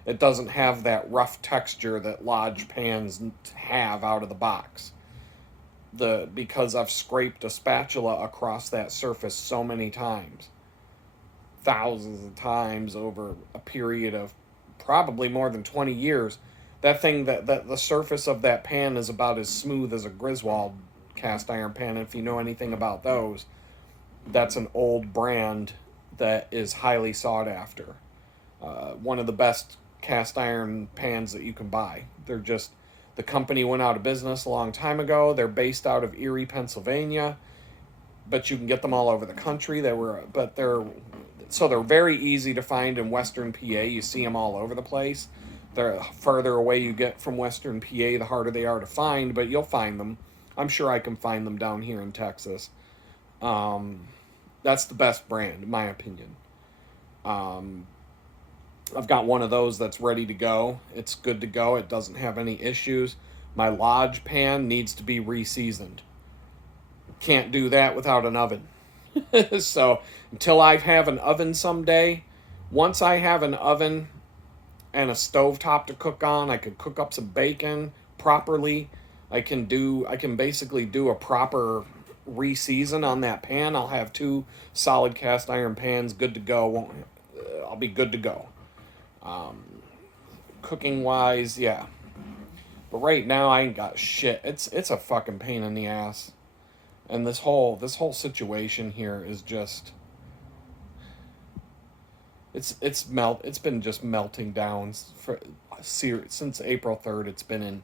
It doesn't have that rough texture that Lodge pans have out of the box. Because I've scraped a spatula across that surface so many times, thousands of times over a period of probably more than 20 years, that the surface of that pan is about as smooth as a Griswold cast iron pan. And if you know anything about those, that's an old brand that is highly sought after. One of the best cast iron pans that you can buy. The company went out of business a long time ago. They're based out of Erie, Pennsylvania, but you can get them all over the country. They're very easy to find in Western PA. You see them all over the place. The further away you get from Western PA, the harder they are to find, but you'll find them. I'm sure I can find them down here in Texas. That's the best brand, in my opinion. I've got one of those that's ready to go. It's good to go. It doesn't have any issues. My Lodge pan needs to be re-seasoned. Can't do that without an oven. So until I have an oven someday, once I have an oven and a stovetop to cook on, I can cook up some bacon properly. I can basically do a proper re-season on that pan. I'll have 2 solid cast iron pans good to go. I'll be good to go. Cooking wise, yeah. But right now I ain't got shit. It's a fucking pain in the ass. And this whole situation here is just it's been just melting down since April 3rd. It's been in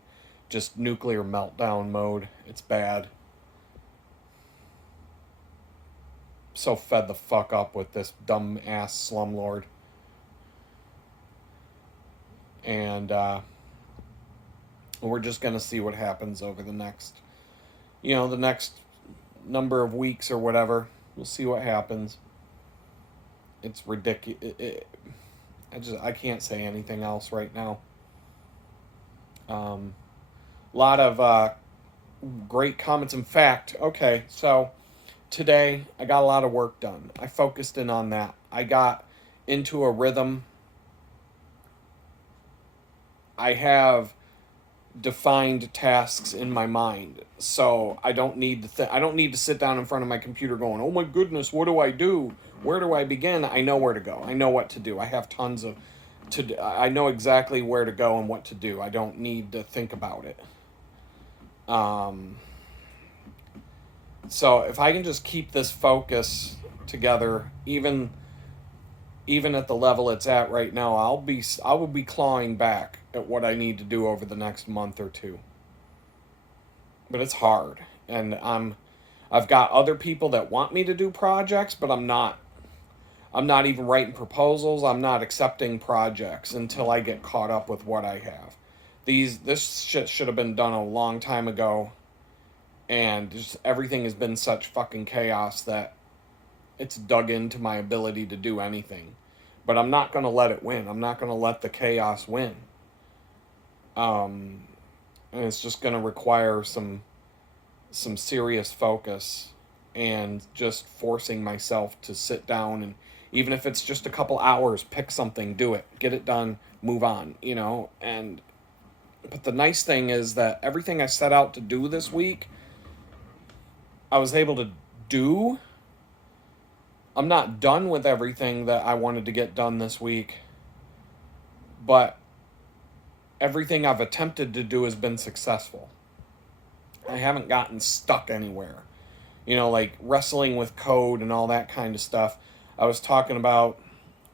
just nuclear meltdown mode. It's bad. So fed the fuck up with this dumb ass slumlord. And we're just gonna see what happens over the next number of weeks or whatever. We'll see what happens. It's ridiculous. I can't say anything else right now. A lot of great comments. In fact, okay, so today I got a lot of work done. I focused in on that. I got into a rhythm. I have defined tasks in my mind, so I don't need to sit down in front of my computer going, oh my goodness, what do I do? Where do I begin? I know where to go. I know what to do. I have I know exactly where to go and what to do. I don't need to think about it. So if I can just keep this focus together, even at the level it's at right now, I will be clawing back at what I need to do over the next month or 2. But it's hard, and I've got other people that want me to do projects, but I'm not even writing proposals. I'm not accepting projects until I get caught up with what I have. This shit should have been done a long time ago, and just everything has been such fucking chaos that it's dug into my ability to do anything. But I'm not going to let it win. I'm not going to let the chaos win. And it's just going to require some serious focus and just forcing myself to sit down, and even if it's just a couple hours, pick something, do it, get it done, move on, but the nice thing is that everything I set out to do this week, I was able to do. I'm not done with everything that I wanted to get done this week, but everything I've attempted to do has been successful. I haven't gotten stuck anywhere. like wrestling with code and all that kind of stuff. I was talking about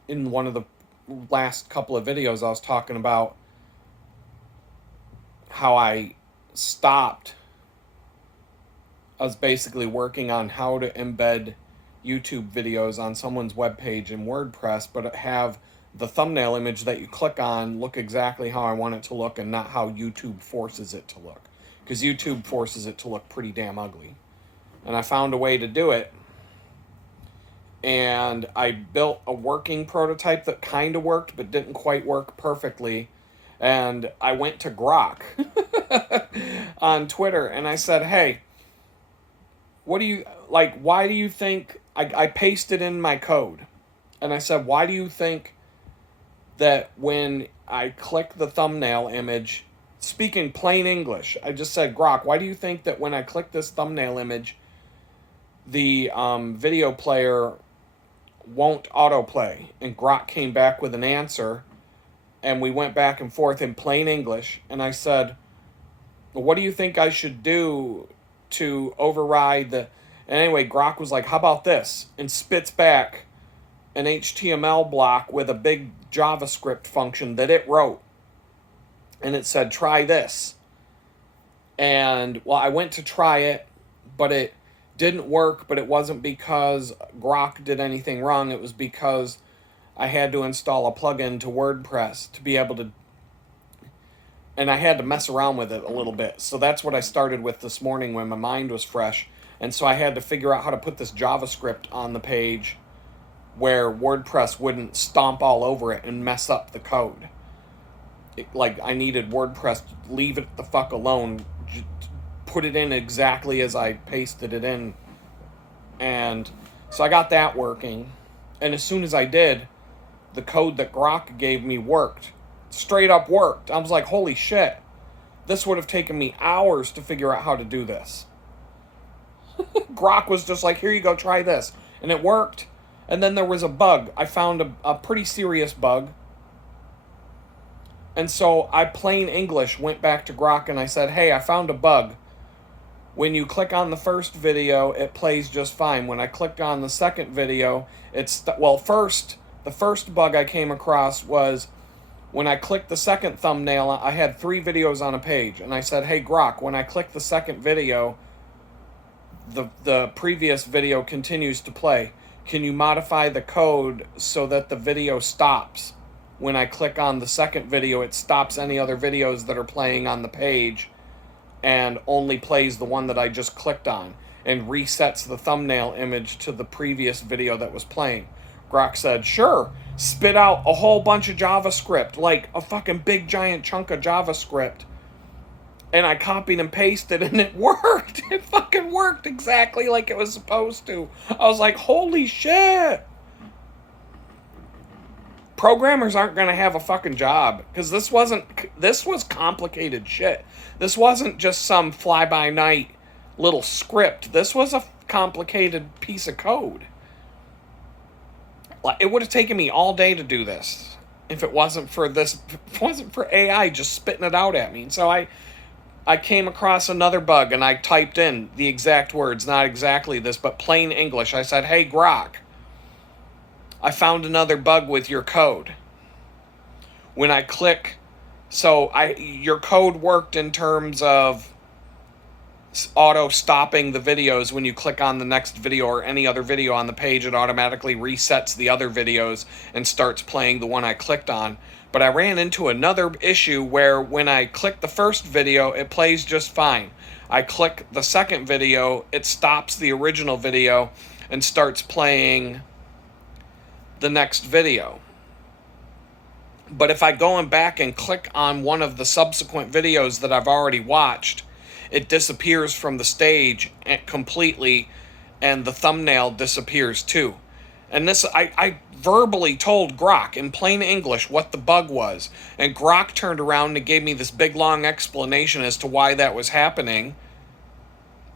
in one of the last couple of videos, I was talking about how I stopped. I was basically working on how to embed YouTube videos on someone's webpage in WordPress, but have the thumbnail image that you click on look exactly how I want it to look and not how YouTube forces it to look. Because YouTube forces it to look pretty damn ugly. And I found a way to do it. And I built a working prototype that kind of worked, but didn't quite work perfectly. And I went to Grok on Twitter and I said, hey, why do you think, I pasted in my code. And I said, why do you think that when I click the thumbnail image, speaking plain English, I just said, Grok, why do you think that when I click this thumbnail image, the video player won't autoplay? And Grok came back with an answer, and we went back and forth in plain English, and I said, well, what do you think I should do to override the... And anyway, Grok was like, how about this? And spits back an HTML block with a big JavaScript function that it wrote. And it said, try this. And, well, I went to try it, but it didn't work, but it wasn't because Grok did anything wrong. It was because I had to install a plugin to WordPress to be able to... And I had to mess around with it a little bit. So that's what I started with this morning when my mind was fresh. And so I had to figure out how to put this JavaScript on the page where WordPress wouldn't stomp all over it and mess up the code. I needed WordPress to leave it the fuck alone, put it in exactly as I pasted it in. And so I got that working. And as soon as I did, the code that Grok gave me worked. Straight up worked. I was like, holy shit. This would have taken me hours to figure out how to do this. Grok was just like, here you go, try this. And it worked. And then there was a bug. I found a pretty serious bug. And so I plain English went back to Grok and I said, hey, I found a bug. When you click on the first video, it plays just fine. When I clicked on the second video, the first bug I came across was when I clicked the second thumbnail, I had 3 videos on a page. And I said, hey, Grok, when I click the second video, the previous video continues to play. Can you modify the code so that the video stops? When I click on the second video, it stops any other videos that are playing on the page and only plays the one that I just clicked on and resets the thumbnail image to the previous video that was playing. Grok said, sure, spit out a whole bunch of JavaScript, like a fucking big giant chunk of JavaScript. And I copied and pasted and it worked. It fucking worked exactly like it was supposed to. I was like, holy shit. Programmers aren't going to have a fucking job because this was complicated shit. This wasn't just some fly-by-night little script. This was a complicated piece of code. It would have taken me all day to do this if it wasn't for AI just spitting it out at me. And so I came across another bug and I typed in the exact words, not exactly this, but plain English. I said, hey, Grok, I found another bug with your code. When I click, your code worked in terms of auto-stopping the videos. When you click on the next video or any other video on the page, it automatically resets the other videos and starts playing the one I clicked on. But I ran into another issue where when I click the first video, it plays just fine. I click the second video, it stops the original video and starts playing the next video. But if I go back and click on one of the subsequent videos that I've already watched, it disappears from the stage completely and the thumbnail disappears too. And this, I verbally told Grok in plain English what the bug was. And Grok turned around and gave me this big long explanation as to why that was happening.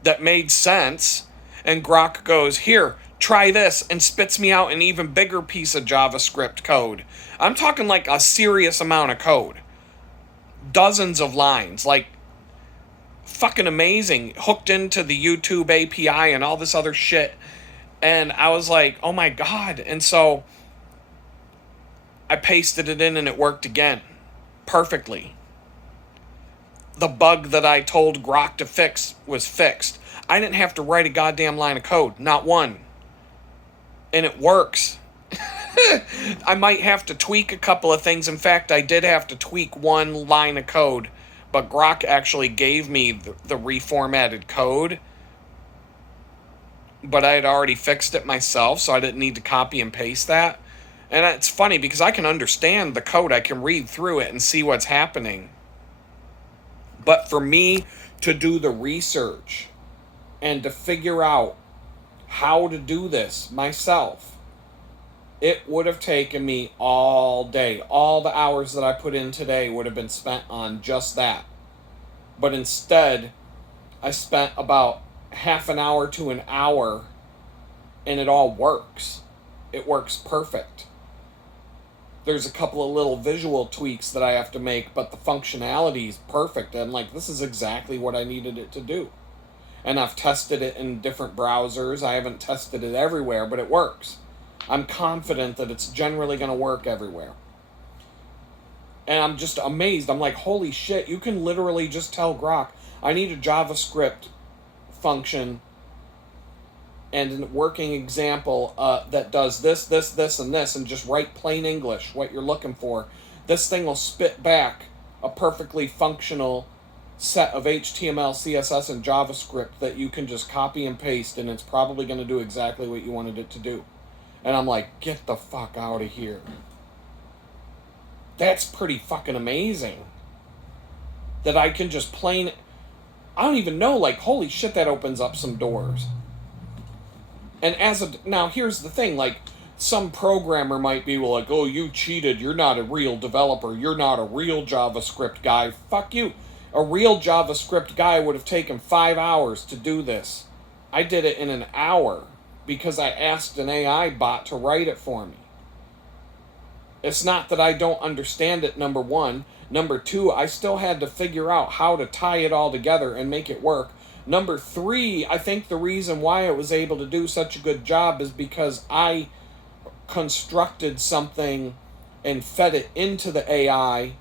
That made sense. And Grok goes, here, try this, and spits me out an even bigger piece of JavaScript code. I'm talking like a serious amount of code. Dozens of lines. Like, fucking amazing, hooked into the YouTube API and all this other shit. And I was like, oh my God. And so I pasted it in and it worked again perfectly. The bug that I told Grok to fix was fixed. I didn't have to write a goddamn line of code, not one. And it works. I might have to tweak a couple of things. In fact, I did have to tweak one line of code, but Grok actually gave me the reformatted code. But I had already fixed it myself, so I didn't need to copy and paste that. And it's funny because I can understand the code. I can read through it and see what's happening. But for me to do the research and to figure out how to do this myself, it would have taken me all day. All the hours that I put in today would have been spent on just that. But instead, I spent about half an hour to an hour, and it all works. It works perfect. There's a couple of little visual tweaks that I have to make, but the functionality is perfect. I'm like, this is exactly what I needed it to do. And I've tested it in different browsers. I haven't tested it everywhere, but it works. I'm confident that it's generally going to work everywhere. And I'm just amazed. I'm like, holy shit, you can literally just tell Grok, I need a JavaScript function and a working example that does this, this, this, and this, and just write plain English, what you're looking for. This thing will spit back a perfectly functional set of HTML, CSS, and JavaScript that you can just copy and paste, and it's probably going to do exactly what you wanted it to do. And I'm like, get the fuck out of here. That's pretty fucking amazing. That I can just plain... I don't even know, like, holy shit, that opens up some doors. And now, here's the thing, like, some programmer might be like, oh, you cheated, you're not a real developer, you're not a real JavaScript guy. Fuck you. A real JavaScript guy would have taken 5 hours to do this. I did it in an hour because I asked an AI bot to write it for me. It's not that I don't understand it, number one. Number two, I still had to figure out how to tie it all together and make it work. Number three, I think the reason why it was able to do such a good job is because I constructed something and fed it into the AI.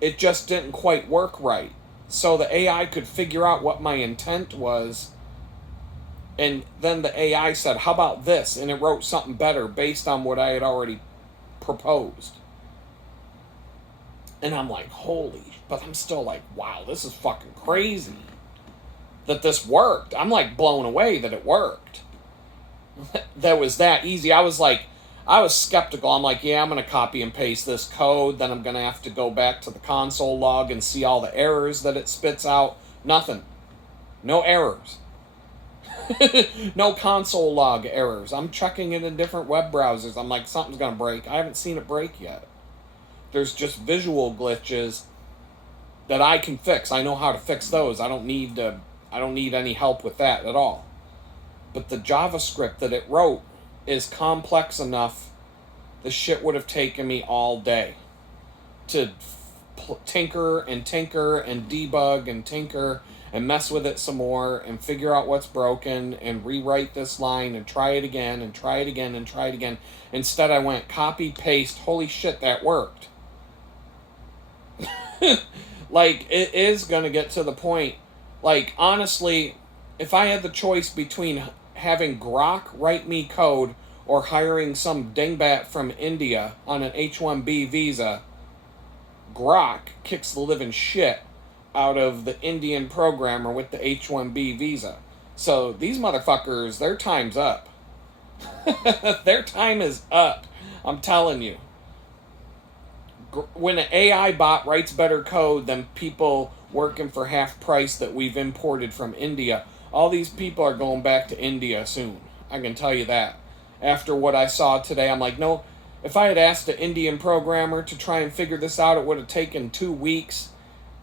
It just didn't quite work right. So the AI could figure out what my intent was. And then the AI said, how about this? And it wrote something better based on what I had already proposed. And I'm like, but I'm still like, wow, this is fucking crazy that this worked. I'm like blown away that it worked. That was that easy. I was skeptical. I'm like, yeah, I'm going to copy and paste this code. Then I'm going to have to go back to the console log and see all the errors that it spits out. Nothing. No errors. No console log errors. I'm checking it in different web browsers. I'm like, something's going to break. I haven't seen it break yet. There's just visual glitches that I can fix. I know how to fix those. I don't need any help with that at all. But the JavaScript that it wrote is complex enough. The shit would have taken me all day to tinker and debug and tinker and mess with it some more and figure out what's broken and rewrite this line and try it again and try it again and try it again. Instead, I went copy, paste. Holy shit, that worked. Like, it is going to get to the point. Like, honestly, if I had the choice between having Grok write me code or hiring some dingbat from India on an H-1B visa, Grok kicks the living shit out of the Indian programmer with the H-1B visa. So these motherfuckers, their time's up. Their time is up. I'm telling you. When an AI bot writes better code than people working for half price that we've imported from India, all these people are going back to India soon. I can tell you that. After what I saw today, I'm like, no, if I had asked an Indian programmer to try and figure this out, it would have taken 2 weeks,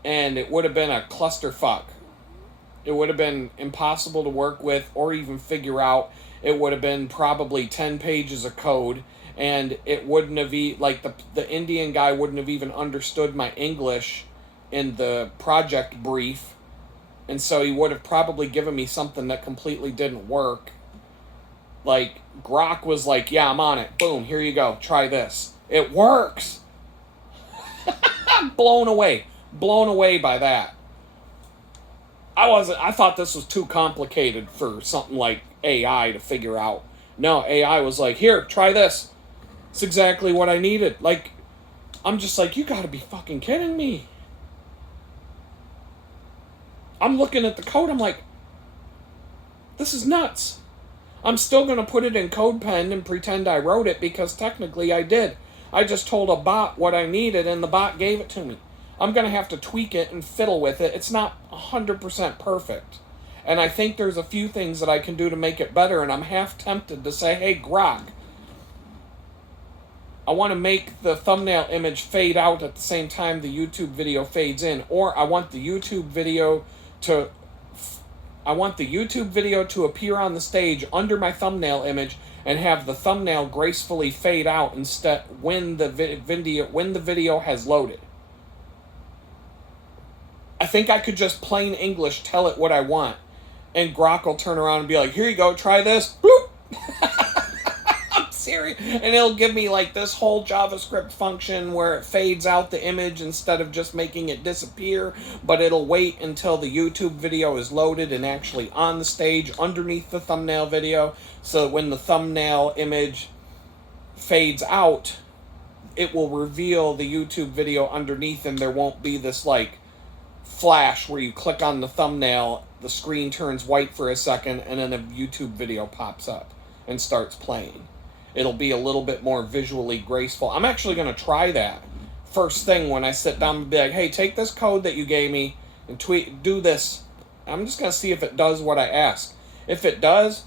and it would have been a clusterfuck. It would have been impossible to work with or even figure out. It would have been probably 10 pages of code, and it wouldn't have the Indian guy wouldn't have even understood my English in the project brief, And so he would have probably given me something that completely didn't work. Like, Grok was like, yeah, I'm on it. Boom, here you go. Try this. It works. I'm blown away. Blown away by that. I thought this was too complicated for something like AI to figure out. No, AI was like, here, try this. It's exactly what I needed. Like, I'm just like, you gotta be fucking kidding me. I'm looking at the code, I'm like, this is nuts. I'm still gonna put it in CodePen and pretend I wrote it because technically I did. I just told a bot what I needed and the bot gave it to me. I'm going to have to tweak it and fiddle with it. It's not 100% perfect. And I think there's a few things that I can do to make it better, and I'm half tempted to say, hey, Grok, I want to make the thumbnail image fade out at the same time the YouTube video fades in, or I want the YouTube video to appear on the stage under my thumbnail image and have the thumbnail gracefully fade out instead when the video has loaded. I think I could just plain English tell it what I want, and Grok will turn around and be like, here you go, try this. Bloop. I'm serious. And it'll give me like this whole JavaScript function where it fades out the image instead of just making it disappear, but it'll wait until the YouTube video is loaded and actually on the stage underneath the thumbnail video, so that when the thumbnail image fades out, it will reveal the YouTube video underneath, and there won't be this like flash where you click on the thumbnail, the screen turns white for a second, and then a YouTube video pops up and starts playing. It'll be a little bit more visually graceful. I'm actually going to try that first thing when I sit down and be like, hey, take this code that you gave me and do this. I'm just going to see if it does what I ask. If it does,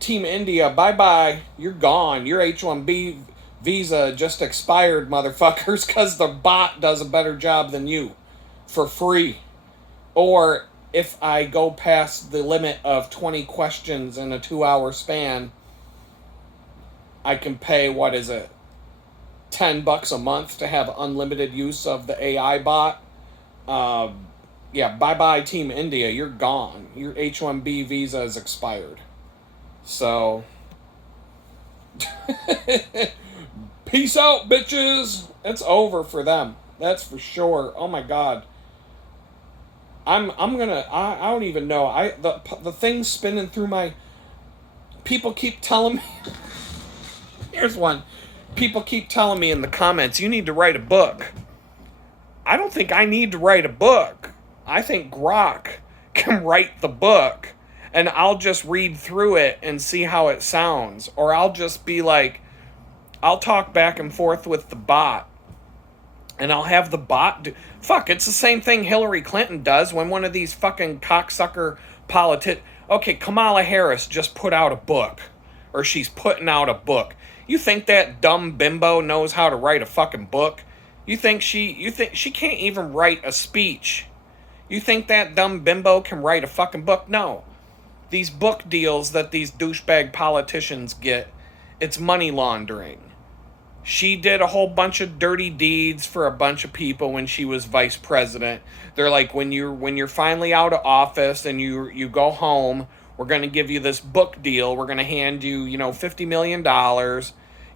Team India, bye-bye. You're gone. Your H-1B visa just expired, motherfuckers, because the bot does a better job than you for free. Or if I go past the limit of 20 questions in a 2-hour span, I can pay, what is it, $10 a month to have unlimited use of the AI bot. Yeah, bye-bye Team India, you're gone. Your H-1B visa is expired. So, peace out, bitches. It's over for them. That's for sure. Oh my God. I don't even know. The thing's spinning through my, people keep telling me, here's one. People keep telling me in the comments, you need to write a book. I don't think I need to write a book. I think Grok can write the book, and I'll just read through it and see how it sounds. Or I'll just be like, I'll talk back and forth with the bot, and I'll have the bot do... Fuck, it's the same thing Hillary Clinton does when one of these fucking cocksucker Okay, Kamala Harris just put out a book. Or she's putting out a book. You think that dumb bimbo knows how to write a fucking book? You think she can't even write a speech? You think that dumb bimbo can write a fucking book? No. These book deals that these douchebag politicians get, it's money laundering. She did a whole bunch of dirty deeds for a bunch of people when she was vice president. They're like, when you're finally out of office and you go home, we're going to give you this book deal. We're going to hand you, $50 million.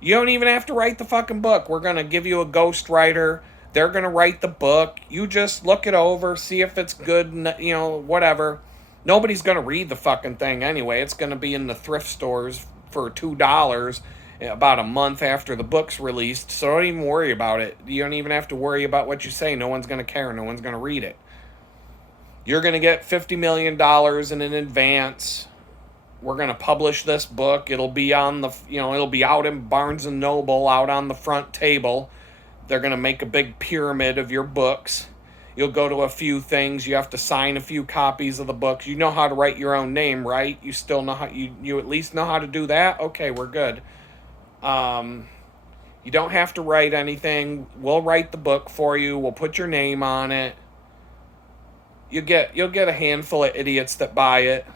You don't even have to write the fucking book. We're going to give you a ghostwriter. They're going to write the book. You just look it over, see if it's good, whatever. Nobody's going to read the fucking thing anyway. It's going to be in the thrift stores for $2 about a month after the book's released. So don't even worry about it. You don't even have to worry about what you say. No one's going to care. No one's going to read it. You're going to get $50 million in an advance. We're going to publish this book. It'll be on the, it'll be out in Barnes & Noble, out on the front table. They're going to make a big pyramid of your books. You'll go to a few things. You have to sign a few copies of the books. You know how to write your own name, right? You still know how, you at least know how to do that? Okay, we're good. You don't have to write anything. We'll write the book for you. We'll put your name on it. You'll get a handful of idiots that buy it.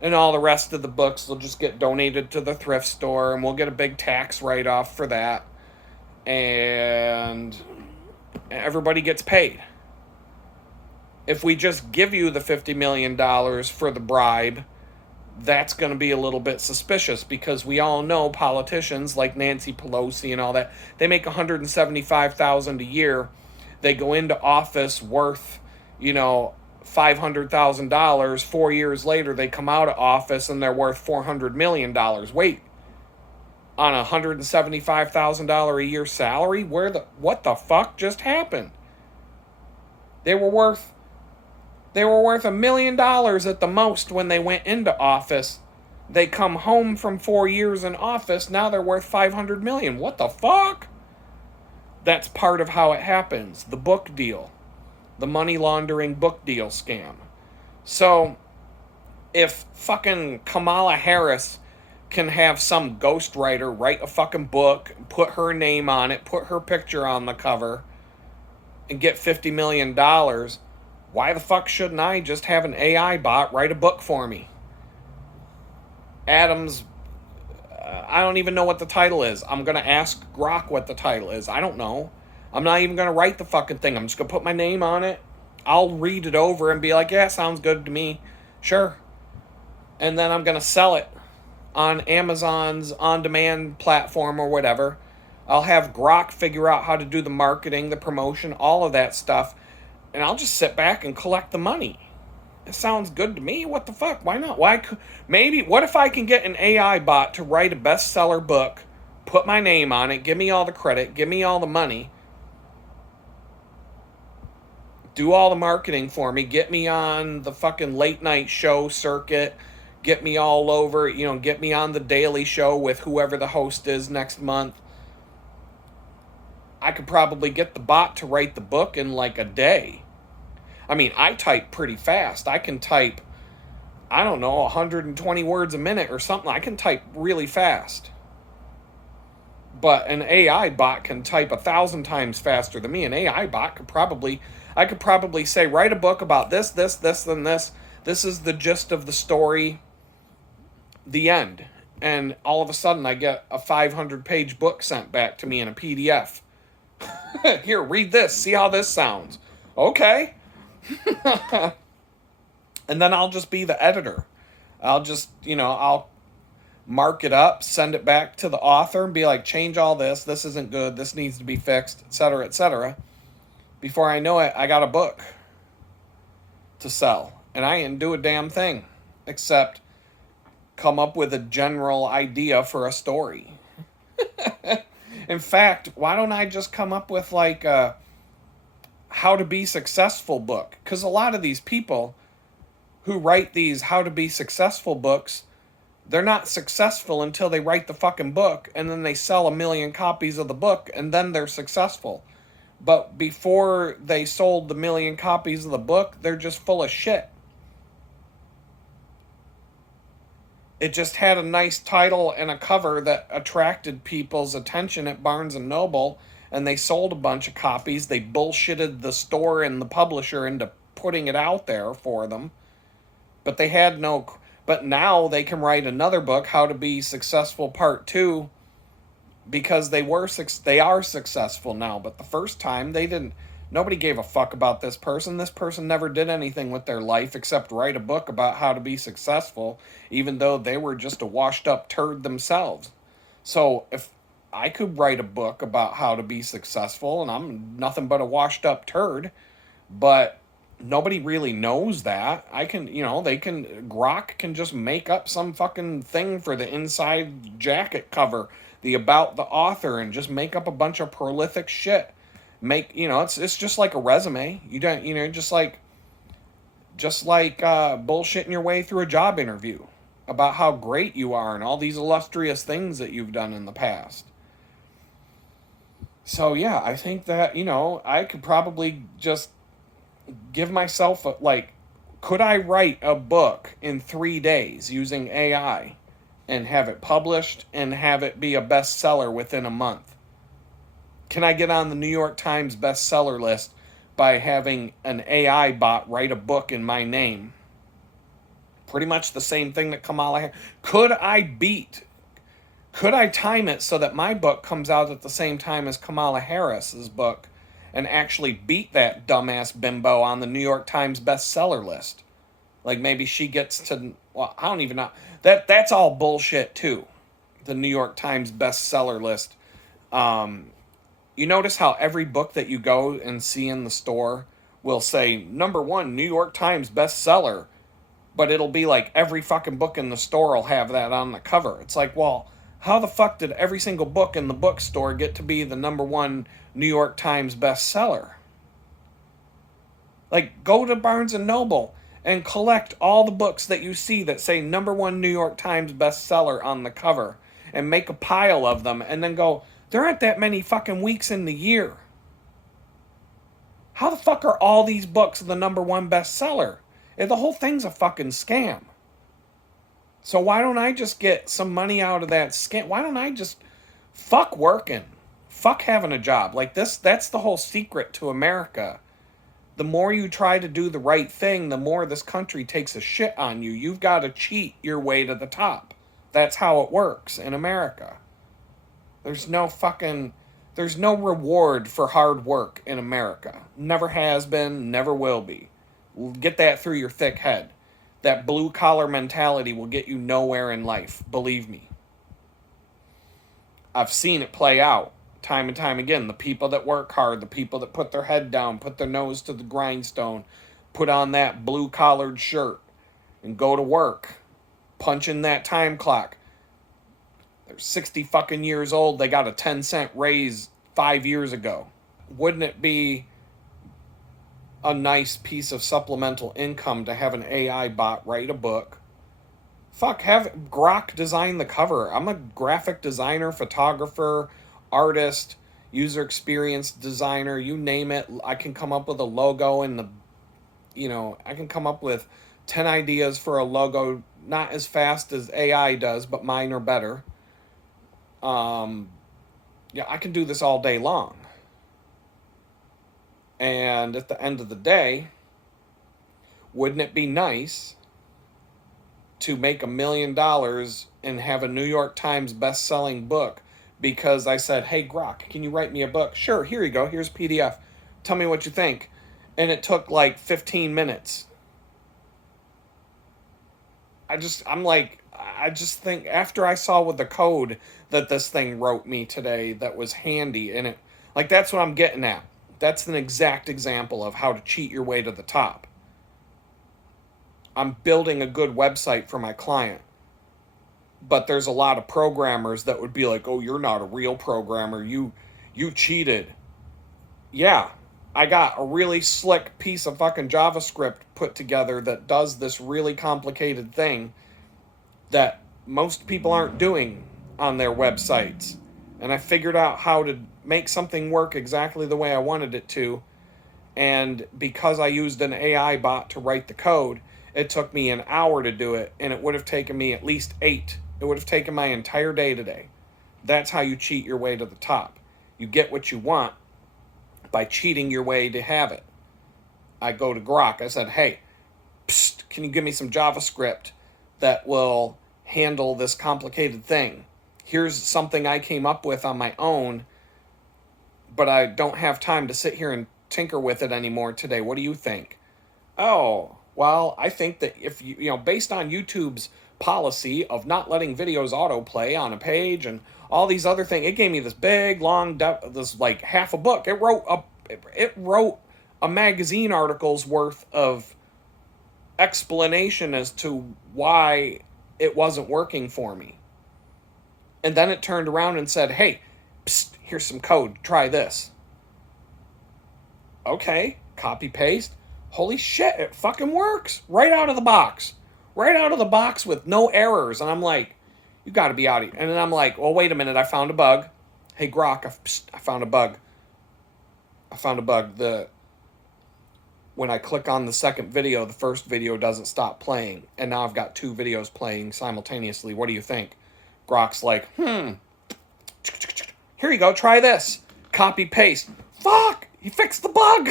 And all the rest of the books will just get donated to the thrift store, and we'll get a big tax write-off for that. And everybody gets paid. If we just give you the $50 million for the bribe, that's going to be a little bit suspicious, because we all know politicians like Nancy Pelosi and all that, they make $175,000 a year. They go into office worth, $500,000. 4 years later, they come out of office and they're worth $400 million. Wait, on a $175,000 a year salary? What the fuck just happened? They were worth $1 million at the most when they went into office. They come home from 4 years in office, now they're worth $500 million. What the fuck? That's part of how it happens. The book deal. The money laundering book deal scam. So, if fucking Kamala Harris can have some ghostwriter write a fucking book, put her name on it, put her picture on the cover, and get $50 million, why the fuck shouldn't I just have an AI bot write a book for me? Adams, I don't even know what the title is. I'm going to ask Grok what the title is. I don't know. I'm not even going to write the fucking thing. I'm just going to put my name on it. I'll read it over and be like, yeah, sounds good to me. Sure. And then I'm going to sell it on Amazon's on-demand platform or whatever. I'll have Grok figure out how to do the marketing, the promotion, all of that stuff. And I'll just sit back and collect the money. It sounds good to me. What the fuck? Why not? What if I can get an AI bot to write a bestseller book, put my name on it, give me all the credit, give me all the money, do all the marketing for me, get me on the fucking late night show circuit, get me all over, get me on the Daily Show with whoever the host is next month. I could probably get the bot to write the book in like a day. I mean, I type pretty fast. I can type, 120 words a minute or something. I can type really fast. But an AI bot can type 1,000 times faster than me. An AI bot I could probably say, write a book about this, this, this, and this. This is the gist of the story. The end. And all of a sudden I get a 500-page book sent back to me in a PDF. Here, read this. See how this sounds. Okay. And then I'll just be the editor. I'll just, I'll mark it up, send it back to the author and be like, change all this. This isn't good. This needs to be fixed, etc., etc. Before I know it, I got a book to sell. And I didn't do a damn thing except come up with a general idea for a story. In fact, why don't I just come up with like a how to be successful book? Because a lot of these people who write these how to be successful books, they're not successful until they write the fucking book, and then they sell 1 million copies of the book, and then they're successful. But before they sold the 1 million copies of the book, they're just full of shit. It just had a nice title and a cover that attracted people's attention at Barnes & Noble, and they sold a bunch of copies. They bullshitted the store and the publisher into putting it out there for them. But they had no... But now they can write another book, How to Be Successful Part 2, because they are successful now. But the first time, they didn't... Nobody gave a fuck about this person. This person never did anything with their life except write a book about how to be successful, even though they were just a washed-up turd themselves. So if I could write a book about how to be successful, and I'm nothing but a washed-up turd, but nobody really knows that. Grok can just make up some fucking thing for the inside jacket cover, the about the author, and just make up a bunch of prolific shit. It's just like a resume. You don't, just like bullshitting your way through a job interview about how great you are and all these illustrious things that you've done in the past. So yeah, I think that, I could probably just give myself could I write a book in 3 days using AI and have it published and have it be a bestseller within a month? Can I get on the New York Times bestseller list by having an AI bot write a book in my name? Pretty much the same thing that Kamala had. Could I time it so that my book comes out at the same time as Kamala Harris's book, and actually beat that dumbass bimbo on the New York Times bestseller list. Like maybe she gets to, well, I don't even know. That's all bullshit too. The New York Times bestseller list. You notice how every book that you go and see in the store will say #1 New York Times bestseller, but it'll be like every fucking book in the store will have that on the cover. It's like, well, how the fuck did every single book in the bookstore get to be the #1 New York Times bestseller? Like, go to Barnes and Noble and collect all the books that you see that say #1 New York Times bestseller on the cover and make a pile of them and then go, there aren't that many fucking weeks in the year. How the fuck are all these books the #1 bestseller? The whole thing's a fucking scam. So why don't I just get some money out of that scam? Why don't I just fuck working? Fuck having a job. Like this, that's the whole secret to America. The more you try to do the right thing, the more this country takes a shit on you. You've got to cheat your way to the top. That's how it works in America. There's no reward for hard work in America. Never has been, never will be. Get that through your thick head. That blue collar mentality will get you nowhere in life. Believe me. I've seen it play out time and time again. The people that work hard, the people that put their head down, put their nose to the grindstone, put on that blue collared shirt and go to work, punch in that time clock. They're 60 fucking years old. They got a 10-cent raise 5 years ago. Wouldn't it be a nice piece of supplemental income to have an AI bot write a book? Fuck, have Grok design the cover. I'm a graphic designer, photographer, artist, user experience designer, you name it. I can come up with a logo and I can come up with 10 ideas for a logo, not as fast as AI does, but mine are better. I can do this all day long. And at the end of the day, wouldn't it be nice to make $1 million and have a New York Times best-selling book because I said, hey, Grok, can you write me a book? Sure, here you go. Here's PDF. Tell me what you think. And it took like 15 minutes. I just think after I saw with the code that this thing wrote me today that was handy, and that's what I'm getting at. That's an exact example of how to cheat your way to the top. I'm building a good website for my client, but there's a lot of programmers that would be like, oh, you're not a real programmer. You cheated. Yeah, I got a really slick piece of fucking JavaScript put together that does this really complicated thing that most people aren't doing on their websites. And I figured out how to make something work exactly the way I wanted it to. And because I used an AI bot to write the code, it took me an hour to do it, and it would have taken me at least 8. It would have taken my entire day today. That's how you cheat your way to the top. You get what you want by cheating your way to have it. I go to Grok. I said, hey, can you give me some JavaScript that will handle this complicated thing? Here's something I came up with on my own, but I don't have time to sit here and tinker with it anymore today. What do you think? Oh, well, I think that if based on YouTube's policy of not letting videos autoplay on a page and all these other things, it gave me this big, long, this like half a book. It wrote a magazine article's worth of explanation as to why it wasn't working for me. And then it turned around and said, hey, here's some code. Try this. Okay, copy, paste. Holy shit, it fucking works. Right out of the box. Right out of the box with no errors. And I'm like, you got to be out of here. And then I'm like, well, wait a minute. I found a bug. Hey, Grok, I found a bug. When I click on the second video, the first video doesn't stop playing. And now I've got 2 videos playing simultaneously. What do you think? Grok's like, here you go, try this. Copy, paste. Fuck! He fixed the bug!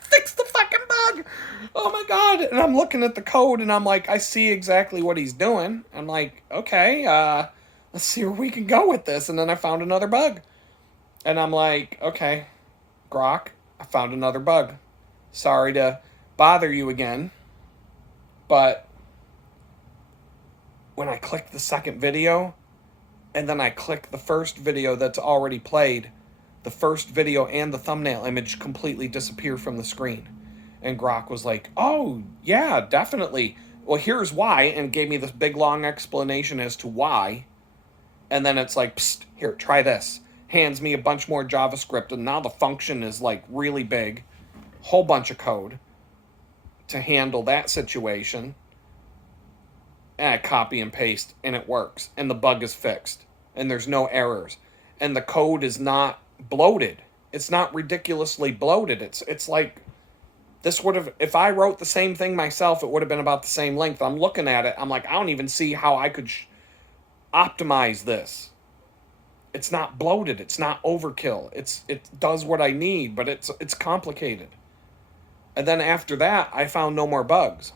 Fixed the fucking bug! Oh my god! And I'm looking at the code and I'm like, I see exactly what he's doing. I'm like, okay, let's see where we can go with this. And then I found another bug. And I'm like, okay, Grok, I found another bug. Sorry to bother you again, but when I click the second video and then I click the first video that's already played, the first video and the thumbnail image completely disappear from the screen. And Grok was like, oh, yeah, definitely. Well, here's why, and gave me this big, long explanation as to why. And then it's like, psst, here, try this. Hands me a bunch more JavaScript, and now the function is, like, really big. Whole bunch of code to handle that situation. And I copy and paste, and it works. And the bug is fixed. And there's no errors. And the code is not bloated. It's not ridiculously bloated. It's like, this would have, if I wrote the same thing myself, it would have been about the same length. I'm looking at it, I'm like, I don't even see how I could optimize this. It's not bloated, it's not overkill. It does what I need, but it's complicated. And then after that, I found no more bugs.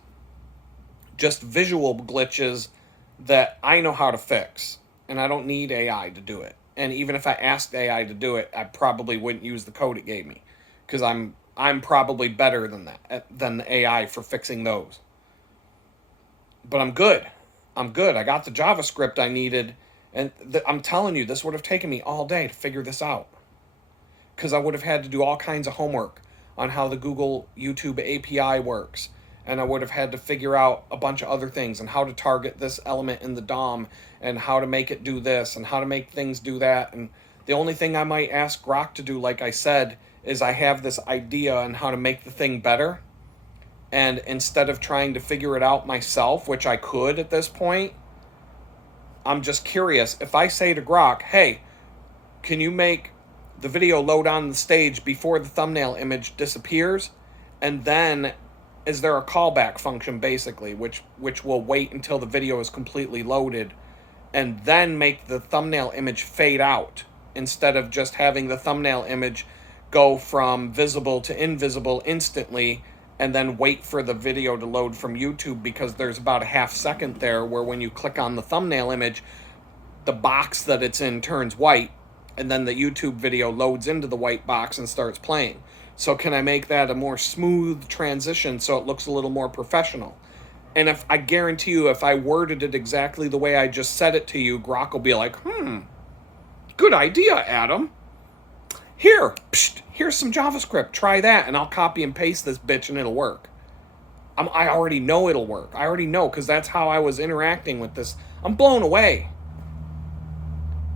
Just visual glitches that I know how to fix, and I don't need AI to do it. And even if I asked AI to do it, I probably wouldn't use the code it gave me, because I'm probably better than the AI for fixing those. But I'm good. I got the JavaScript I needed, and I'm telling you, this would have taken me all day to figure this out, because I would have had to do all kinds of homework on how the Google YouTube API works, and I would have had to figure out a bunch of other things, and how to target this element in the DOM, and how to make it do this, and how to make things do that. And the only thing I might ask Grok to do, like I said, is I have this idea on how to make the thing better, and instead of trying to figure it out myself, which I could at this point, I'm just curious. If I say to Grok, hey, can you make the video load on the stage before the thumbnail image disappears, and then is there a callback function, basically, which will wait until the video is completely loaded, and then make the thumbnail image fade out, instead of just having the thumbnail image go from visible to invisible instantly, and then wait for the video to load from YouTube, because there's about a half second there where when you click on the thumbnail image, the box that it's in turns white, and then the YouTube video loads into the white box and starts playing. So can I make that a more smooth transition so it looks a little more professional? And if I guarantee you, if I worded it exactly the way I just said it to you, Grok will be like, good idea, Adam. Here's some JavaScript. Try that, and I'll copy and paste this bitch, and it'll work. I already know it'll work. I already know, because that's how I was interacting with this. I'm blown away.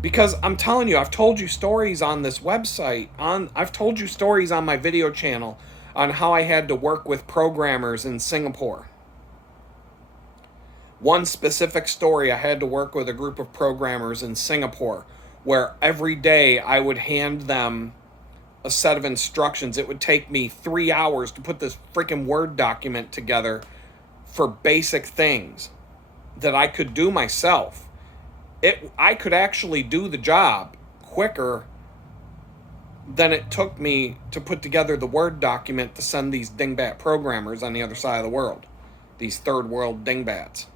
Because I'm telling you, I've told you stories on this website. I've told you stories on my video channel on how I had to work with programmers in Singapore. One specific story, I had to work with a group of programmers in Singapore, where every day I would hand them a set of instructions. It would take me 3 hours to put this freaking Word document together for basic things that I could do myself. I could actually do the job quicker than it took me to put together the Word document to send these dingbat programmers on the other side of the world, these third world dingbats.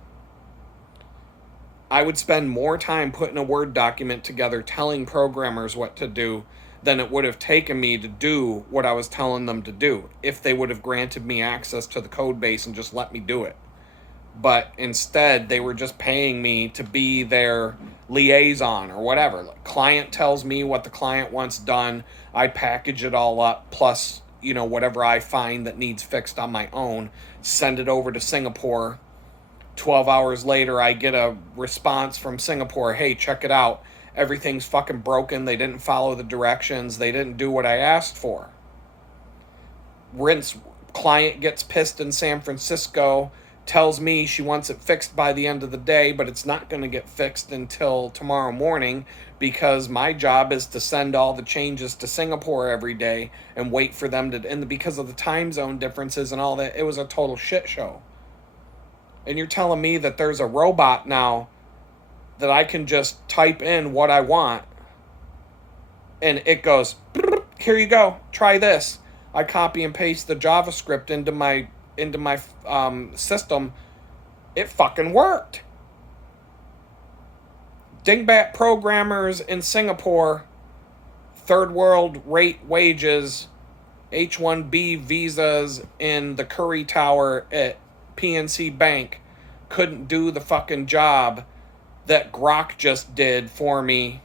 I would spend more time putting a Word document together telling programmers what to do than it would have taken me to do what I was telling them to do, if they would have granted me access to the code base and just let me do it. But instead, they were just paying me to be their liaison or whatever. Like, client tells me what the client wants done, I package it all up, plus, whatever I find that needs fixed on my own, send it over to Singapore. 12 hours later, I get a response from Singapore, hey, check it out. Everything's fucking broken. They didn't follow the directions. They didn't do what I asked for. Client gets pissed in San Francisco, tells me she wants it fixed by the end of the day, but it's not going to get fixed until tomorrow morning, because my job is to send all the changes to Singapore every day and wait for them to, and because of the time zone differences and all that, it was a total shit show. And you're telling me that there's a robot now that I can just type in what I want, and it goes, here you go, try this. I copy and paste the JavaScript into my system. It fucking worked. Dingbat programmers in Singapore, third world rate wages, H-1B visas in the Curry Tower at PNC Bank couldn't do the fucking job that Grok just did for me.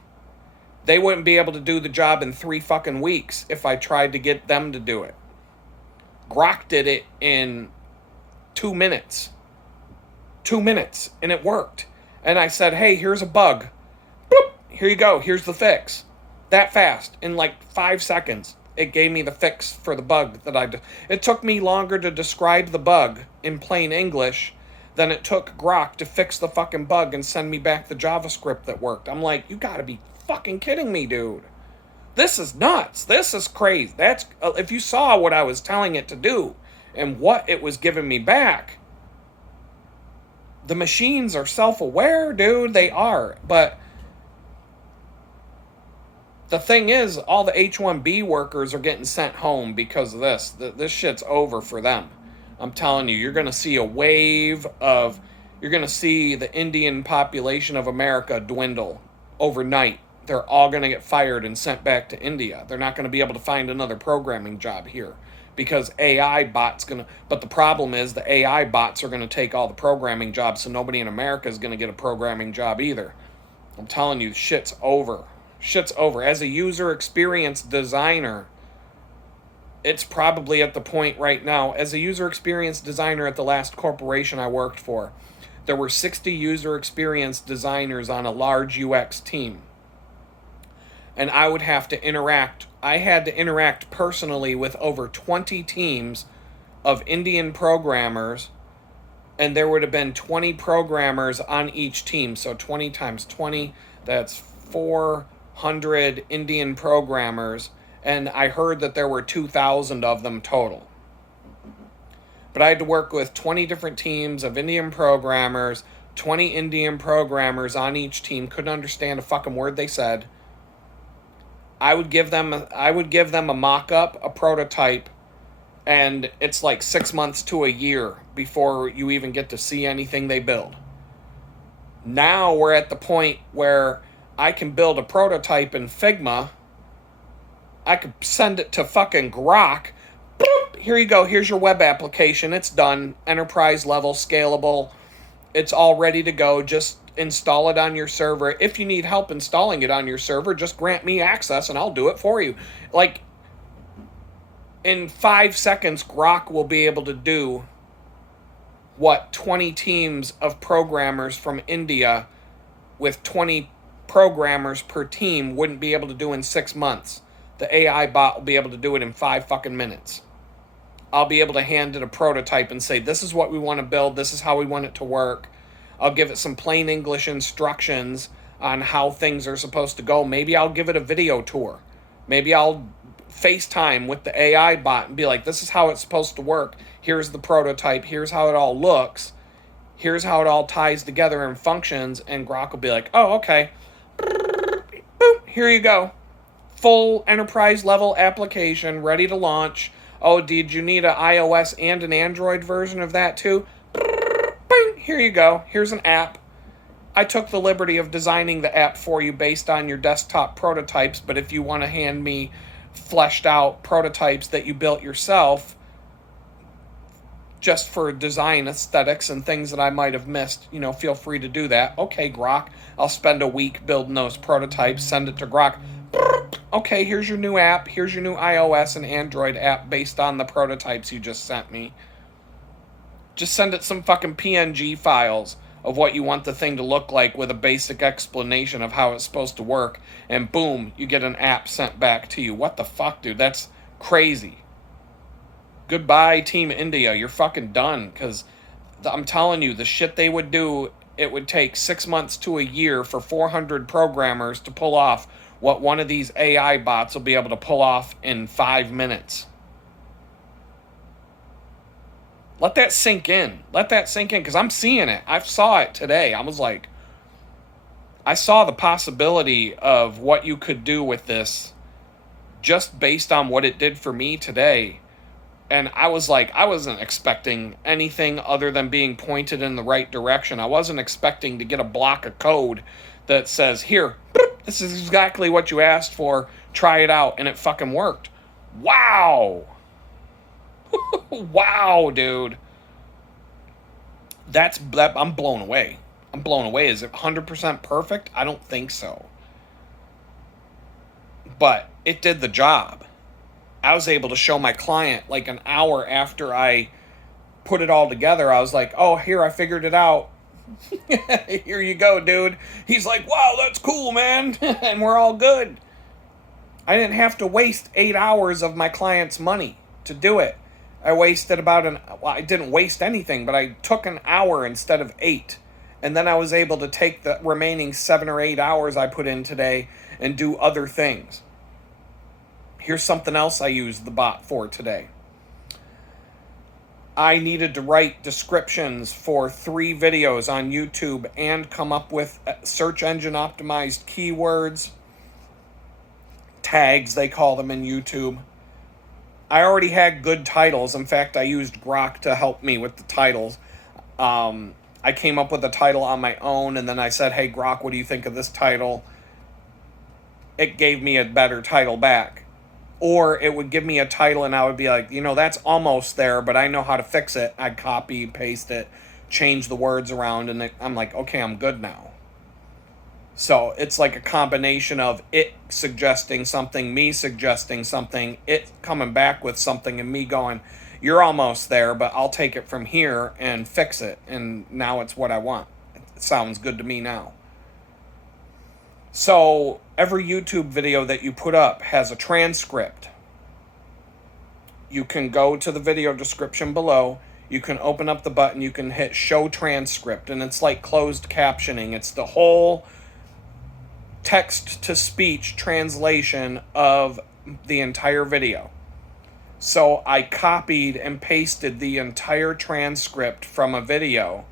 They wouldn't be able to do the job in 3 fucking weeks if I tried to get them to do it. Grok did it in 2 minutes. 2 minutes, and it worked. And I said, hey, here's a bug. Boop, here you go, here's the fix. That fast, in like 5 seconds, it gave me the fix for the bug that I did. It took me longer to describe the bug in plain English than it took Grok to fix the fucking bug and send me back the JavaScript that worked. I'm like, you gotta be fucking kidding me, dude. This is nuts. This is crazy. That's if you saw what I was telling it to do and what it was giving me back. The machines are self-aware, dude. They are. But the thing is, all the H-1B workers are getting sent home because of this. This shit's over for them. I'm telling you, you're going to see a wave of... You're going to see the Indian population of America dwindle overnight. They're all going to get fired and sent back to India. They're not going to be able to find another programming job here because AI bots going to... But the problem is the AI bots are going to take all the programming jobs, so nobody in America is going to get a programming job either. I'm telling you, shit's over. Shit's over. As a user experience designer, it's probably at the point right now. As a user experience designer at the last corporation I worked for, there were 60 user experience designers on a large UX team. And I would have to interact. I had to interact personally with over 20 teams of Indian programmers, and there would have been 20 programmers on each team. So 20 times 20, that's 400 Indian programmers, and I heard that there were 2,000 of them total. But I had to work with 20 different teams of Indian programmers, 20 Indian programmers on each team, couldn't understand a fucking word they said. I would give them a mock-up, a prototype, and it's like 6 months to a year before you even get to see anything they build. Now we're at the point where I can build a prototype in Figma. I could send it to fucking Grok. Boop, here you go. Here's your web application. It's done. Enterprise level, scalable. It's all ready to go. Just install it on your server. If you need help installing it on your server, just grant me access and I'll do it for you. Like, in 5 seconds, Grok will be able to do what 20 teams of programmers from India with 20 programmers per team wouldn't be able to do in 6 months. The AI bot will be able to do it in 5 fucking minutes. I'll be able to hand it a prototype and say, this is what we want to build, this is how we want it to work. I'll give it some plain English instructions on how things are supposed to go. Maybe I'll give it a video tour. Maybe I'll FaceTime with the AI bot and be like, this is how it's supposed to work. Here's the prototype. Here's how it all looks. Here's how it all ties together and functions. And Grok will be like, oh, okay. Boom, here you go. Full enterprise level application ready to launch. Oh, did you need an iOS and an Android version of that too? Here you go. Here's an app. I took the liberty of designing the app for you based on your desktop prototypes, but if you want to hand me fleshed out prototypes that you built yourself, just for design aesthetics and things that I might have missed, feel free to do that. Okay, Grok, I'll spend a week building those prototypes, send it to Grok. Okay, here's your new app. Here's your new iOS and Android app based on the prototypes you just sent me. Just send it some fucking PNG files of what you want the thing to look like with a basic explanation of how it's supposed to work, and boom, you get an app sent back to you. What the fuck, dude? That's crazy. Goodbye, Team India. You're fucking done, because I'm telling you, the shit they would do, it would take 6 months to a year for 400 programmers to pull off what one of these AI bots will be able to pull off in 5 minutes. Let that sink in. Let that sink in, because I'm seeing it. I saw it today. I was like, I saw the possibility of what you could do with this just based on what it did for me today. And I was like, I wasn't expecting anything other than being pointed in the right direction. I wasn't expecting to get a block of code that says, here, this is exactly what you asked for. Try it out. And it fucking worked. Wow. Wow, dude. I'm blown away. I'm blown away. Is it 100% perfect? I don't think so. But it did the job. I was able to show my client like an hour after I put it all together. I was like, "Oh, here, I figured it out. Here you go, dude." He's like, "Wow, that's cool, man." And we're all good. I didn't have to waste 8 hours of my client's money to do it. I wasted I didn't waste anything, but I took an hour instead of 8. And then I was able to take the remaining 7 or 8 hours I put in today and do other things. Here's something else I used the bot for today. I needed to write descriptions for 3 videos on YouTube and come up with search engine optimized keywords, tags they call them in YouTube. I already had good titles. In fact, I used Grok to help me with the titles. I came up with a title on my own, and then I said, "Hey, Grok, what do you think of this title?" It gave me a better title back. Or it would give me a title, and I would be like, that's almost there, but I know how to fix it. I'd copy, paste it, change the words around, and I'm like, okay, I'm good now. So it's like a combination of it suggesting something, me suggesting something, it coming back with something, and me going, "You're almost there, but I'll take it from here and fix it." And now it's what I want. It sounds good to me now. So every YouTube video that you put up has a transcript. You can go to the video description below. You can open up the button. You can hit show transcript, and it's like closed captioning. It's the whole text to speech translation of the entire video. So I copied and pasted the entire transcript from a video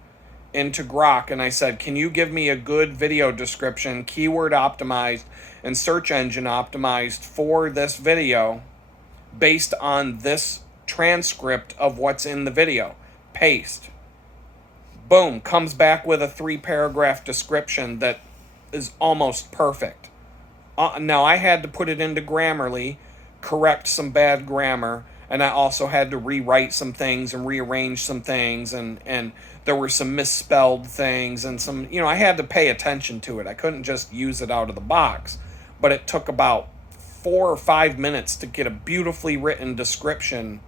into Grok, and I said, "Can you give me a good video description, keyword optimized and search engine optimized for this video based on this transcript of what's in the video?" Paste. Boom, comes back with a 3-paragraph description that is almost perfect. Now, I had to put it into Grammarly, correct some bad grammar, and I also had to rewrite some things and rearrange some things, and there were some misspelled things and some, I had to pay attention to it. I couldn't just use it out of the box, but it took about 4 or 5 minutes to get a beautifully written description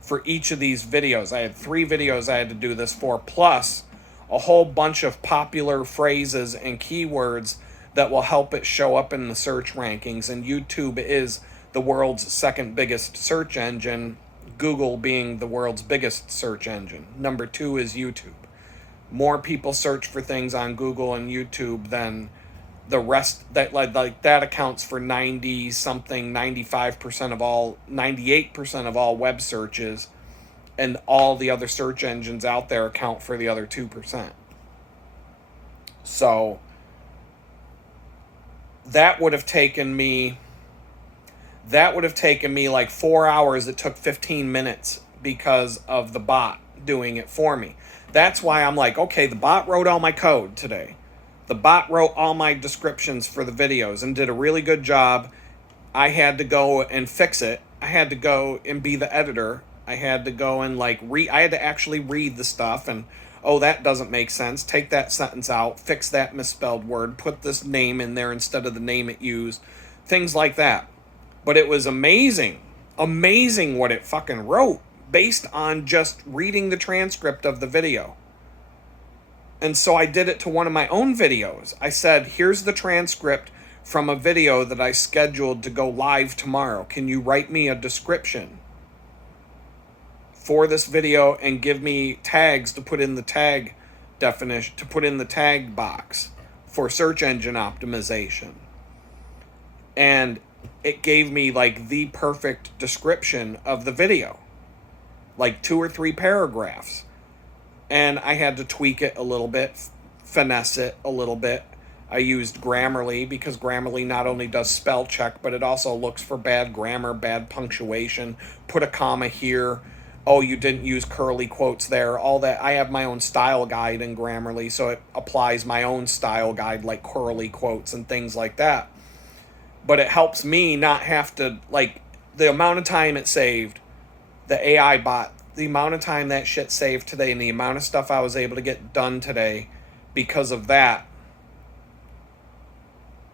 for each of these videos. I had 3 videos I had to do this for, plus a whole bunch of popular phrases and keywords that will help it show up in the search rankings. And YouTube is the world's second biggest search engine, Google being the world's biggest search engine. Number 2 is YouTube. More people search for things on Google and YouTube than the rest. That accounts for 95% of all, 98% of all web searches, and all the other search engines out there account for the other 2%. So that would have taken me like 4 hours. It took 15 minutes because of the bot doing it for me. That's why I'm like, okay, the bot wrote all my code today. The bot wrote all my descriptions for the videos and did a really good job. I had to go and fix it. I had to go and be the editor. I had to go and I had to actually read the stuff and, oh, that doesn't make sense. Take that sentence out, fix that misspelled word, put this name in there instead of the name it used, things like that. But it was amazing what it fucking wrote based on just reading the transcript of the video. And so I did it to one of my own videos. I said, "Here's the transcript from a video that I scheduled to go live tomorrow. Can you write me a description for this video and give me tags to put in the tag definition, to put in the tag box for search engine optimization?" And it gave me the perfect description of the video, 2 or 3 paragraphs. And I had to tweak it a little bit, finesse it a little bit. I used Grammarly because Grammarly not only does spell check, but it also looks for bad grammar, bad punctuation, put a comma here. Oh, you didn't use curly quotes there, all that. I have my own style guide in Grammarly, so it applies my own style guide, like curly quotes and things like that. But it helps me not have to, the amount of time it saved the AI bot, the amount of time that shit saved today and the amount of stuff I was able to get done today because of that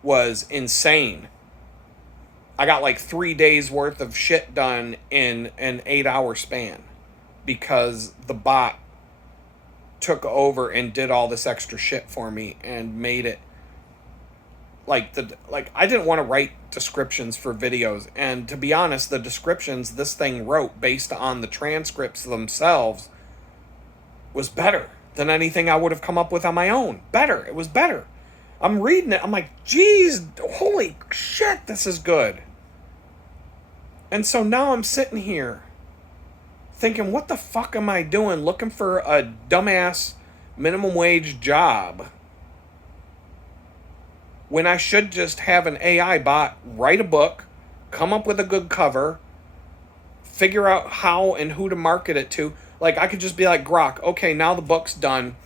was insane. I got like 3 days worth of shit done in an 8-hour span because the bot took over and did all this extra shit for me and made it like I didn't want to write descriptions for videos, and to be honest, the descriptions this thing wrote based on the transcripts themselves was better than anything I would have come up with on my own. Better. It was better. I'm reading it. I'm like, geez, holy shit, this is good. And so now I'm sitting here thinking, what the fuck am I doing looking for a dumbass minimum wage job when I should just have an AI bot write a book, come up with a good cover, figure out how and who to market it to. Like, I could just be like, Grok, okay, now the book's done.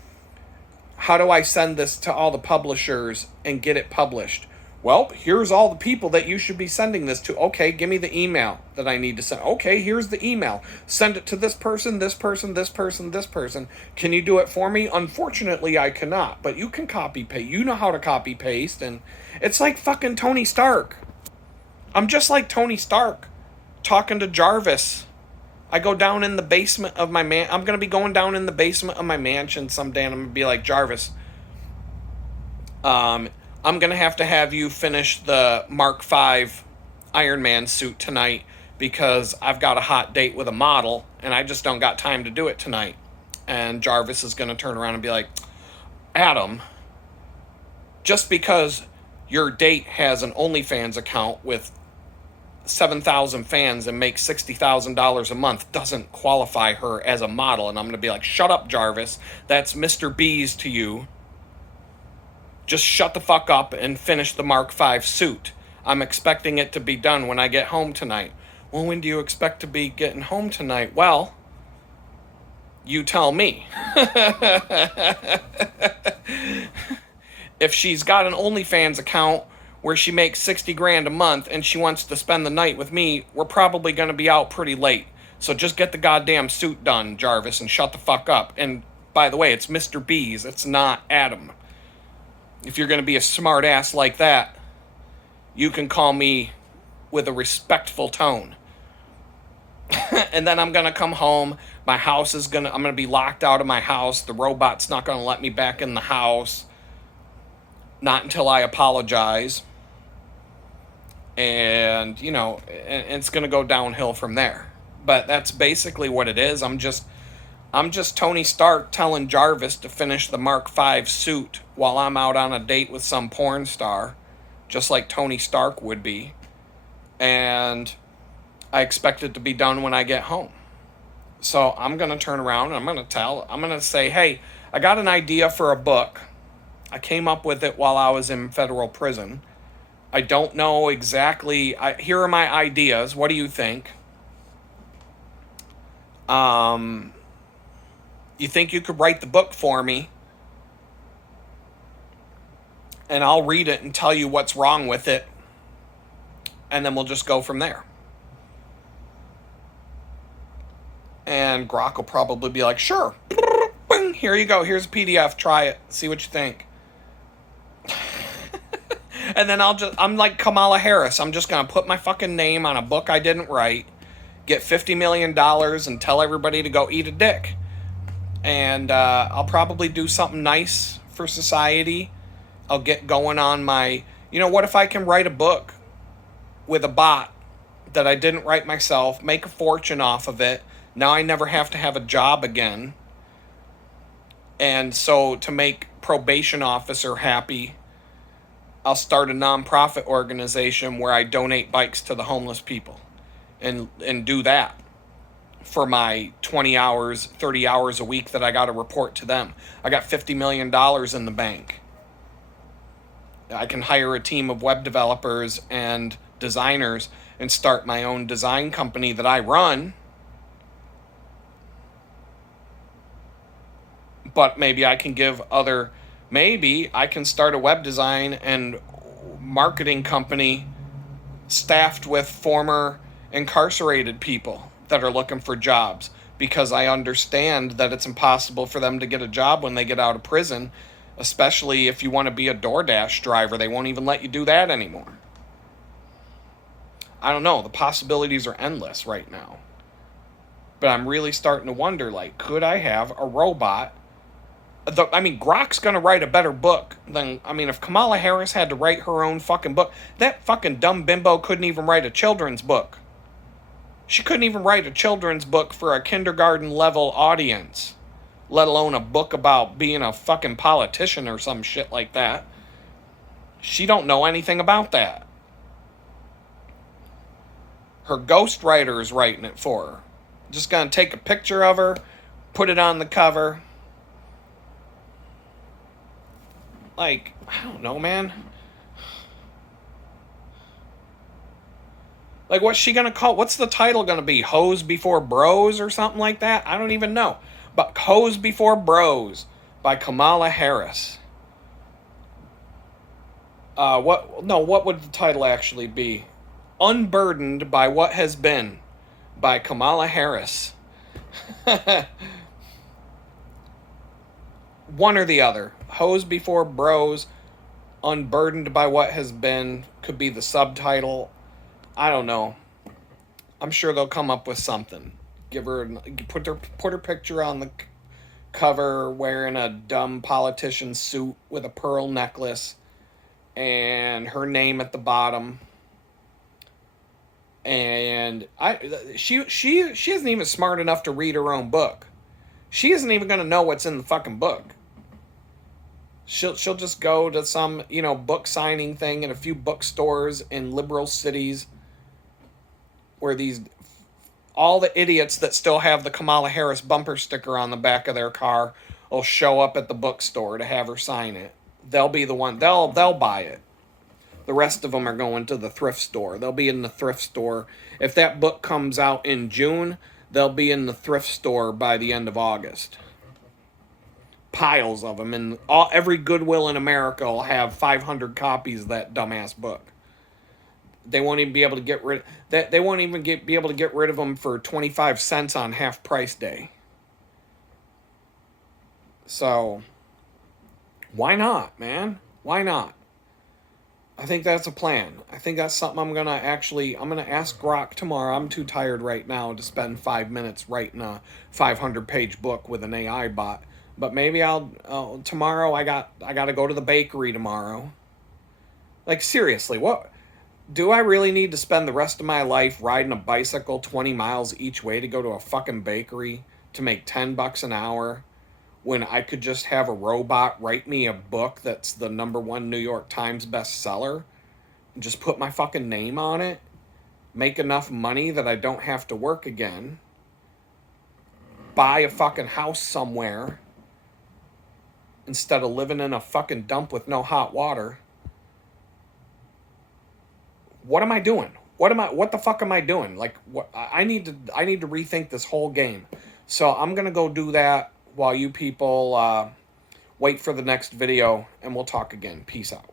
How do I send this to all the publishers and get it published? Well, here's all the people that you should be sending this to. Okay, give me the email that I need to send. Okay, here's the email. Send it to this person, this person, this person, this person. Can you do it for me? Unfortunately, I cannot. But you can copy paste. You know how to copy paste. And it's like fucking Tony Stark. I'm just like Tony Stark talking to Jarvis. I go down in the basement of my I'm going to be going down in the basement of my mansion someday, and I'm going to be like, Jarvis, I'm going to have you finish the Mark V Iron Man suit tonight because I've got a hot date with a model and I just don't got time to do it tonight. And Jarvis is going to turn around and be like, Adam, just because your date has an OnlyFans account with 7,000 fans and makes $60,000 a month doesn't qualify her as a model. And I'm going to be like, shut up, Jarvis. That's Mr. B's to you. Just shut the fuck up and finish the Mark V suit. I'm expecting it to be done when I get home tonight. Well, when do you expect to be getting home tonight? Well, you tell me. If she's got an OnlyFans account where she makes 60 grand a month and she wants to spend the night with me, we're probably going to be out pretty late. So just get the goddamn suit done, Jarvis, and shut the fuck up. And by the way, it's Mr. B's. It's not Adam. If you're going to be a smart ass like that, you can call me with a respectful tone. And then I'm going to come home. My house is I'm going to be locked out of my house. The robot's not going to let me back in the house. Not until I apologize. And, you know, it's going to go downhill from there. But that's basically what it is. I'm just Tony Stark telling Jarvis to finish the Mark V suit while I'm out on a date with some porn star, just like Tony Stark would be. And I expect it to be done when I get home. So I'm going to turn around and I'm going to say, hey, I got an idea for a book. I came up with it while I was in federal prison. I don't know exactly. Here are my ideas. What do you think? You think you could write the book for me? And I'll read it and tell you what's wrong with it. And then we'll just go from there. And Grok will probably be like, sure. Bing, here you go. Here's a PDF. Try it. See what you think. And then I'm like Kamala Harris. I'm just going to put my fucking name on a book I didn't write, get $50 million, and tell everybody to go eat a dick. And I'll probably do something nice for society. I'll get going on my... You know, what if I can write a book with a bot that I didn't write myself, make a fortune off of it? Now I never have to have a job again. And so to make probation officer happy, I'll start a nonprofit organization where I donate bikes to the homeless people and do that for my 20 hours, 30 hours a week that I got to report to them. I got $50 million in the bank. I can hire a team of web developers and designers and start my own design company that I run. But maybe I can start a web design and marketing company staffed with former incarcerated people that are looking for jobs, because I understand that it's impossible for them to get a job when they get out of prison, especially if you want to be a DoorDash driver. They won't even let you do that anymore. I don't know. The possibilities are endless right now. But I'm really starting to wonder, like, could I have a robot? Grok's going to write a better book than, if Kamala Harris had to write her own fucking book, that fucking dumb bimbo couldn't even write a children's book. She couldn't even write a children's book for a kindergarten level audience, let alone a book about being a fucking politician or some shit like that. She don't know anything about that. Her ghostwriter is writing it for her. Just gonna take a picture of her, put it on the cover. Like, I don't know, man. Like, what's she gonna call? What's the title gonna be? Hoes Before Bros or something like that? I don't even know. But Hoes Before Bros by Kamala Harris. What would the title actually be? Unburdened by What Has Been by Kamala Harris. One or the other. Hoes Before Bros, Unburdened by What Has Been could be the subtitle. I don't know. I'm sure they'll come up with something. Put her picture on the cover wearing a dumb politician suit with a pearl necklace and her name at the bottom. And she isn't even smart enough to read her own book. She isn't even going to know what's in the fucking book. She'll just go to some, book signing thing in a few bookstores in liberal cities where all the idiots that still have the Kamala Harris bumper sticker on the back of their car will show up at the bookstore to have her sign it. They'll be the one, they'll buy it. The rest of them are going to the thrift store. They'll be in the thrift store. If that book comes out in June, they'll be in the thrift store by the end of August. Piles of them. And every Goodwill in America will have 500 copies of that dumbass book. They won't even be able to get rid that. They won't even be able to get rid of them for 25 cents on half price day. So, why not, man? Why not? I think that's a plan. I think that's something I'm going to ask Grok tomorrow. I'm too tired right now to spend 5 minutes writing a 500-page book with an AI bot. But maybe tomorrow I got to go to the bakery tomorrow. Like, seriously, what? Do I really need to spend the rest of my life riding a bicycle 20 miles each way to go to a fucking bakery to make $10 an hour when I could just have a robot write me a book that's the #1 New York Times bestseller and just put my fucking name on it, make enough money that I don't have to work again, buy a fucking house somewhere instead of living in a fucking dump with no hot water? What am I doing? What the fuck am I doing? Like, what? I need to rethink this whole game. So I'm going to go do that while you people wait for the next video, and we'll talk again. Peace out.